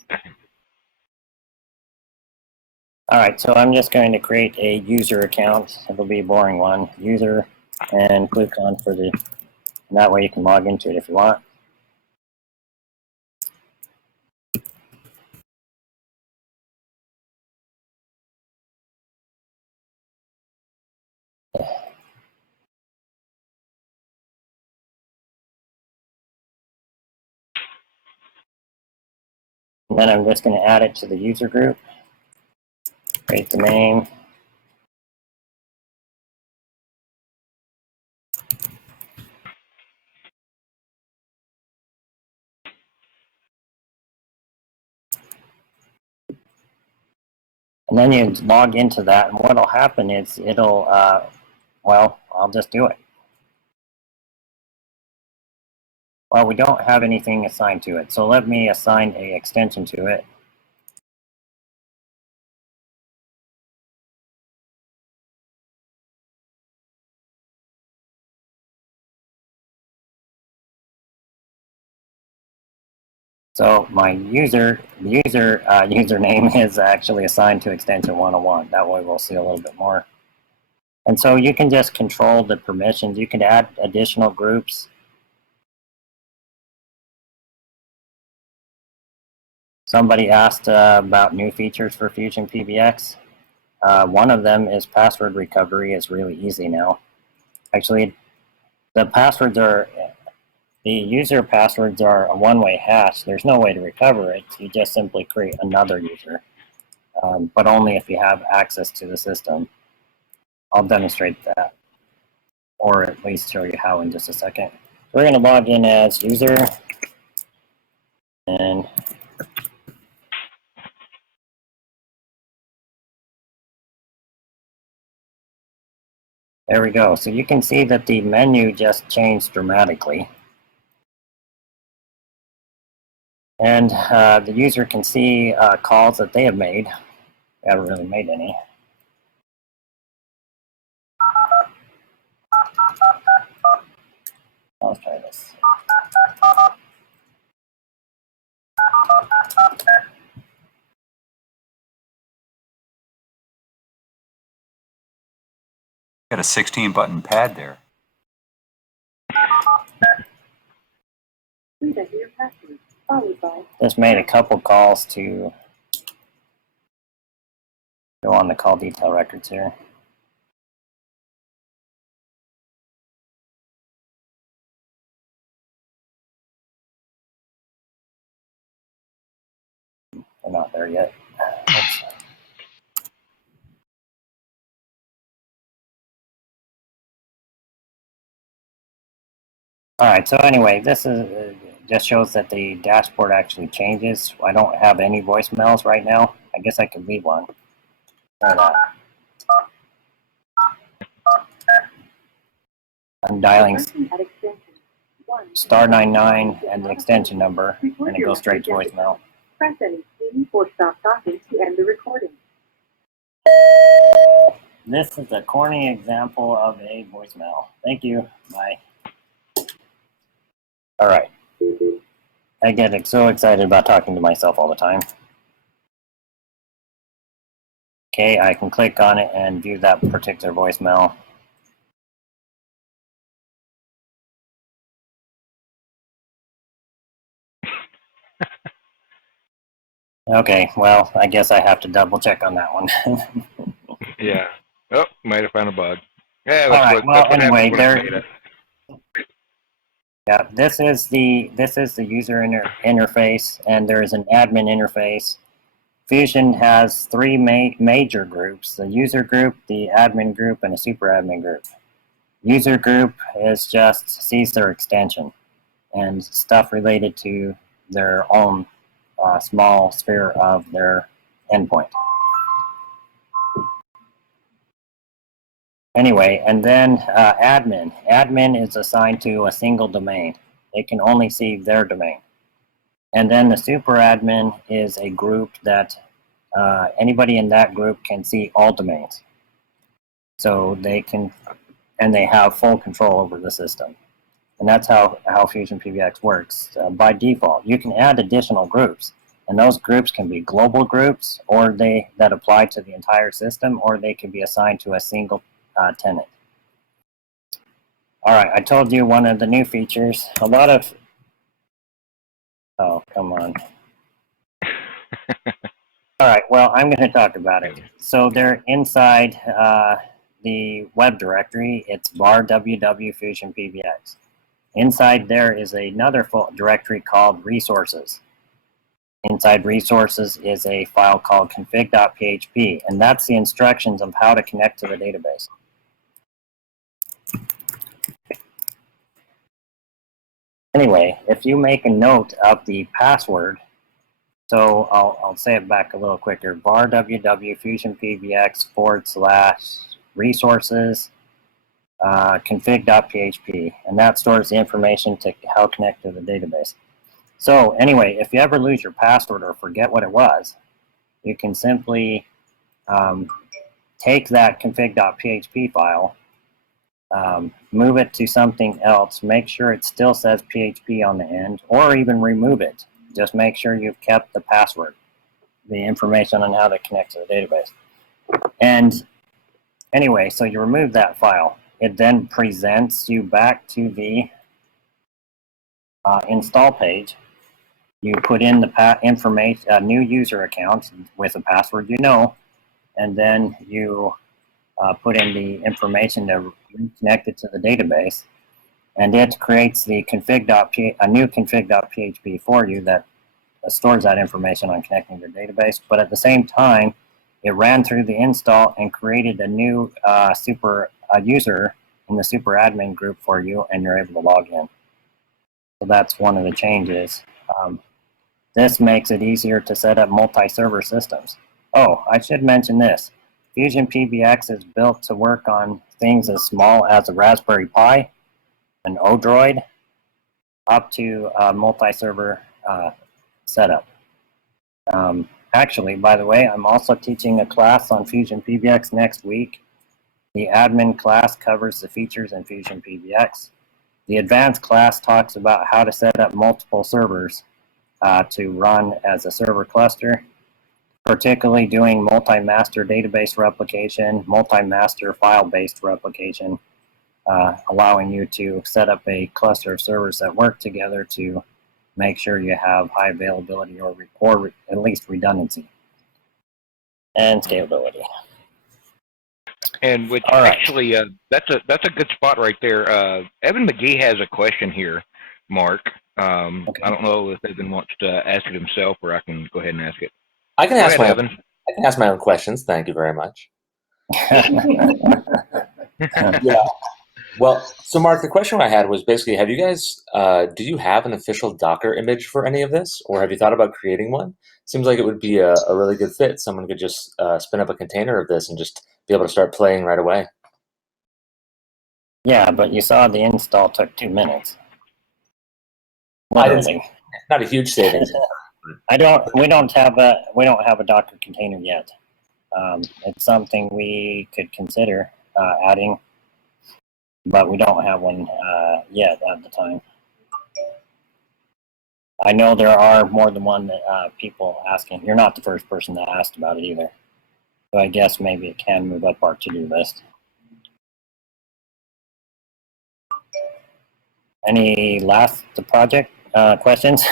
All right, so I'm just going to create a user account. It'll be a boring one. User and ClueCon for the, and that way you can log into it if you want. And then I'm just going to add it to the user group. Create the name. And then you log into that, and what'll happen is it'll, well, I'll just do it. Well, we don't have anything assigned to it, so let me assign an extension to it. So my username is actually assigned to extension 101. That way we'll see a little bit more. And so you can just control the permissions. You can add additional groups. Somebody asked about new features for FusionPBX. One of them is password recovery is really easy now. Actually, the passwords are, the user passwords are a one-way hash. There's no way to recover it. You just simply create another user, but only if you have access to the system. I'll demonstrate that, or at least show you how in just a second. We're going to log in as user, and there we go. So you can see that the menu just changed dramatically. And the user can see calls that they have made. They haven't really made any. Let's try this. Got a 16-button pad there. Just made a couple calls to go on the call detail records here. We're not there yet. Oops. All right, so anyway, this is just shows that the dashboard actually changes. I don't have any voicemails right now. I guess I could leave one. Try that. I'm dialing *99 and the extension number, and it goes straight to voicemail. Press any key or stop talking to end the recording. This is a corny example of a voicemail. Thank you. Bye. All right. I get so excited about talking to myself all the time. Okay, I can click on it and view that particular voicemail. Okay, well, I guess I have to double check on that one. Yeah. Oh, might have found a bug. Yeah, All right. Well, anyway, there. Yeah, this is the user interface, and there is an admin interface, Fusion has three major groups: the user group, the admin group, and a super admin group. User group is just sees their extension and stuff related to their own small sphere of their endpoint. Anyway, and then admin. Admin is assigned to a single domain. They can only see their domain. And then the super admin is a group that anybody in that group can see all domains. So they can, and they have full control over the system. And that's how FusionPBX works. By default, you can add additional groups. And those groups can be global groups, or that apply to the entire system, or they can be assigned to a single tenant. All right, I told you one of the new features. A lot of... Oh, come on. All right, well, I'm going to talk about it. So they're inside the web directory. It's var www FusionPBX. Inside there is another directory called resources. Inside resources is a file called config.php, and that's the instructions of how to connect to the database. Anyway, if you make a note of the password, so I'll say it back a little quicker, var www FusionPBX / resources config.php, and that stores the information to how to connect to the database. So anyway, if you ever lose your password or forget what it was, you can simply take that config.php file, move it to something else, make sure it still says PHP on the end, or even remove it. Just make sure you've kept the password, the information on how to connect to the database. And anyway, so you remove that file. It then presents you back to the install page. You put in the information, new user account with a password you know, and then you put in the information to reconnect it to the database, and it creates the a new config.php for you that stores that information on connecting to the database. But at the same time, it ran through the install and created a new user in the super admin group for you, and you're able to log in. So that's one of the changes. This makes it easier to set up multi-server systems. Oh, I should mention this. FusionPBX is built to work on things as small as a Raspberry Pi, an Odroid, up to a multi-server setup. Actually, by the way, I'm also teaching a class on FusionPBX next week. The admin class covers the features in FusionPBX. The advanced class talks about how to set up multiple servers to run as a server cluster, particularly doing multi-master database replication, multi-master file-based replication, allowing you to set up a cluster of servers that work together to make sure you have high availability or at least redundancy and scalability. And which actually, that's a good spot right there. Evan McGee has a question here, Mark. Okay. I don't know if Evan wants to ask it himself, or I can go ahead and ask it. I can ask my own questions. Thank you very much. Yeah. Well, so Mark, the question I had was basically, have you guys, do you have an official Docker image for any of this, or have you thought about creating one? Seems like it would be a really good fit. Someone could just spin up a container of this and just be able to start playing right away. Yeah, but you saw the install took 2 minutes. Literally. Not a huge savings. We don't have a Docker container yet. It's something we could consider adding, but we don't have one yet at the time. I know there are more than one people asking. You're not the first person that asked about it either. So I guess maybe it can move up our to-do list. Any last project questions?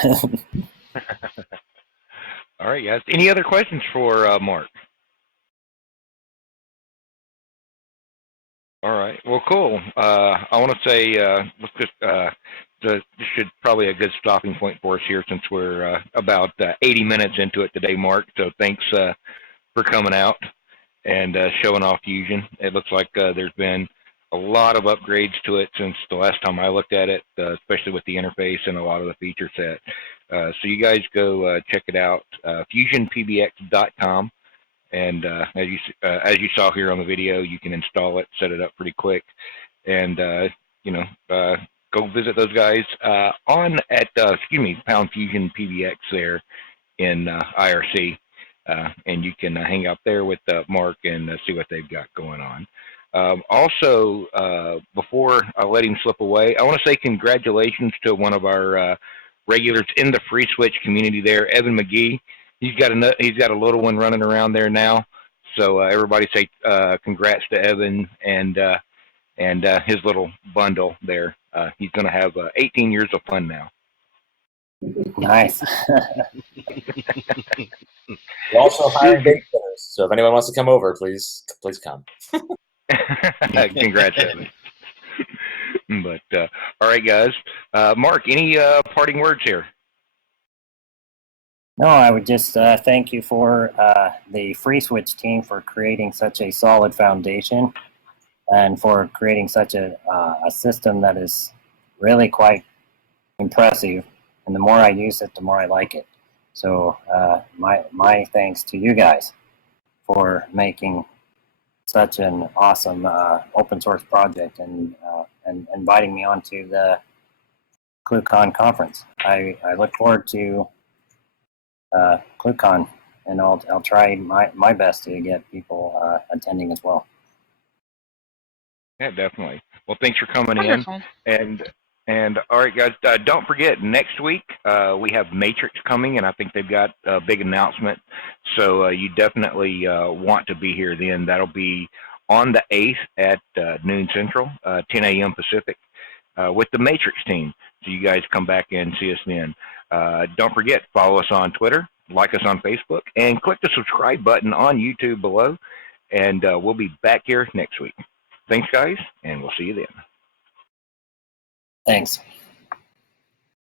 All right, guys. Any other questions for Mark? All right. Well, cool. I want to say let's just this should probably a good stopping point for us here since we're about 80 minutes into it today, Mark. So thanks for coming out and showing off Fusion. It looks like there's been a lot of upgrades to it since the last time I looked at it, especially with the interface and a lot of the feature set. So you guys go check it out, FusionPBX.com. And as you saw here on the video, you can install it, set it up pretty quick, and go visit those guys on at Pound Fusion PBX there in IRC, and you can hang out there with Mark and see what they've got going on. Also, before I let him slip away, I want to say congratulations to one of our regulars in the FreeSWITCH community there, Evan McGee. He's got a little one running around there now. So everybody say congrats to Evan and his little bundle there. He's going to have 18 years of fun now. Nice. We're also hiring babysitters, so if anyone wants to come over, please come. Congrats, Evan. But all right, guys. Mark, any parting words here? No, I would just thank you for the FreeSWITCH team for creating such a solid foundation and for creating such a system that is really quite impressive. And the more I use it, the more I like it. So my thanks to you guys for making such an awesome open source project and inviting me onto the ClueCon conference. I look forward to ClueCon, and I'll try my best to get people attending as well. Yeah, definitely. Well, thanks for coming Wonderful. in. And all right, guys, don't forget, next week we have Matrix coming, and I think they've got a big announcement. So you definitely want to be here then. That'll be on the 8th at noon Central, 10 a.m. Pacific, with the Matrix team. So you guys come back and see us then. Don't forget, follow us on Twitter, like us on Facebook, and click the subscribe button on YouTube below. And we'll be back here next week. Thanks, guys, and we'll see you then. Thanks.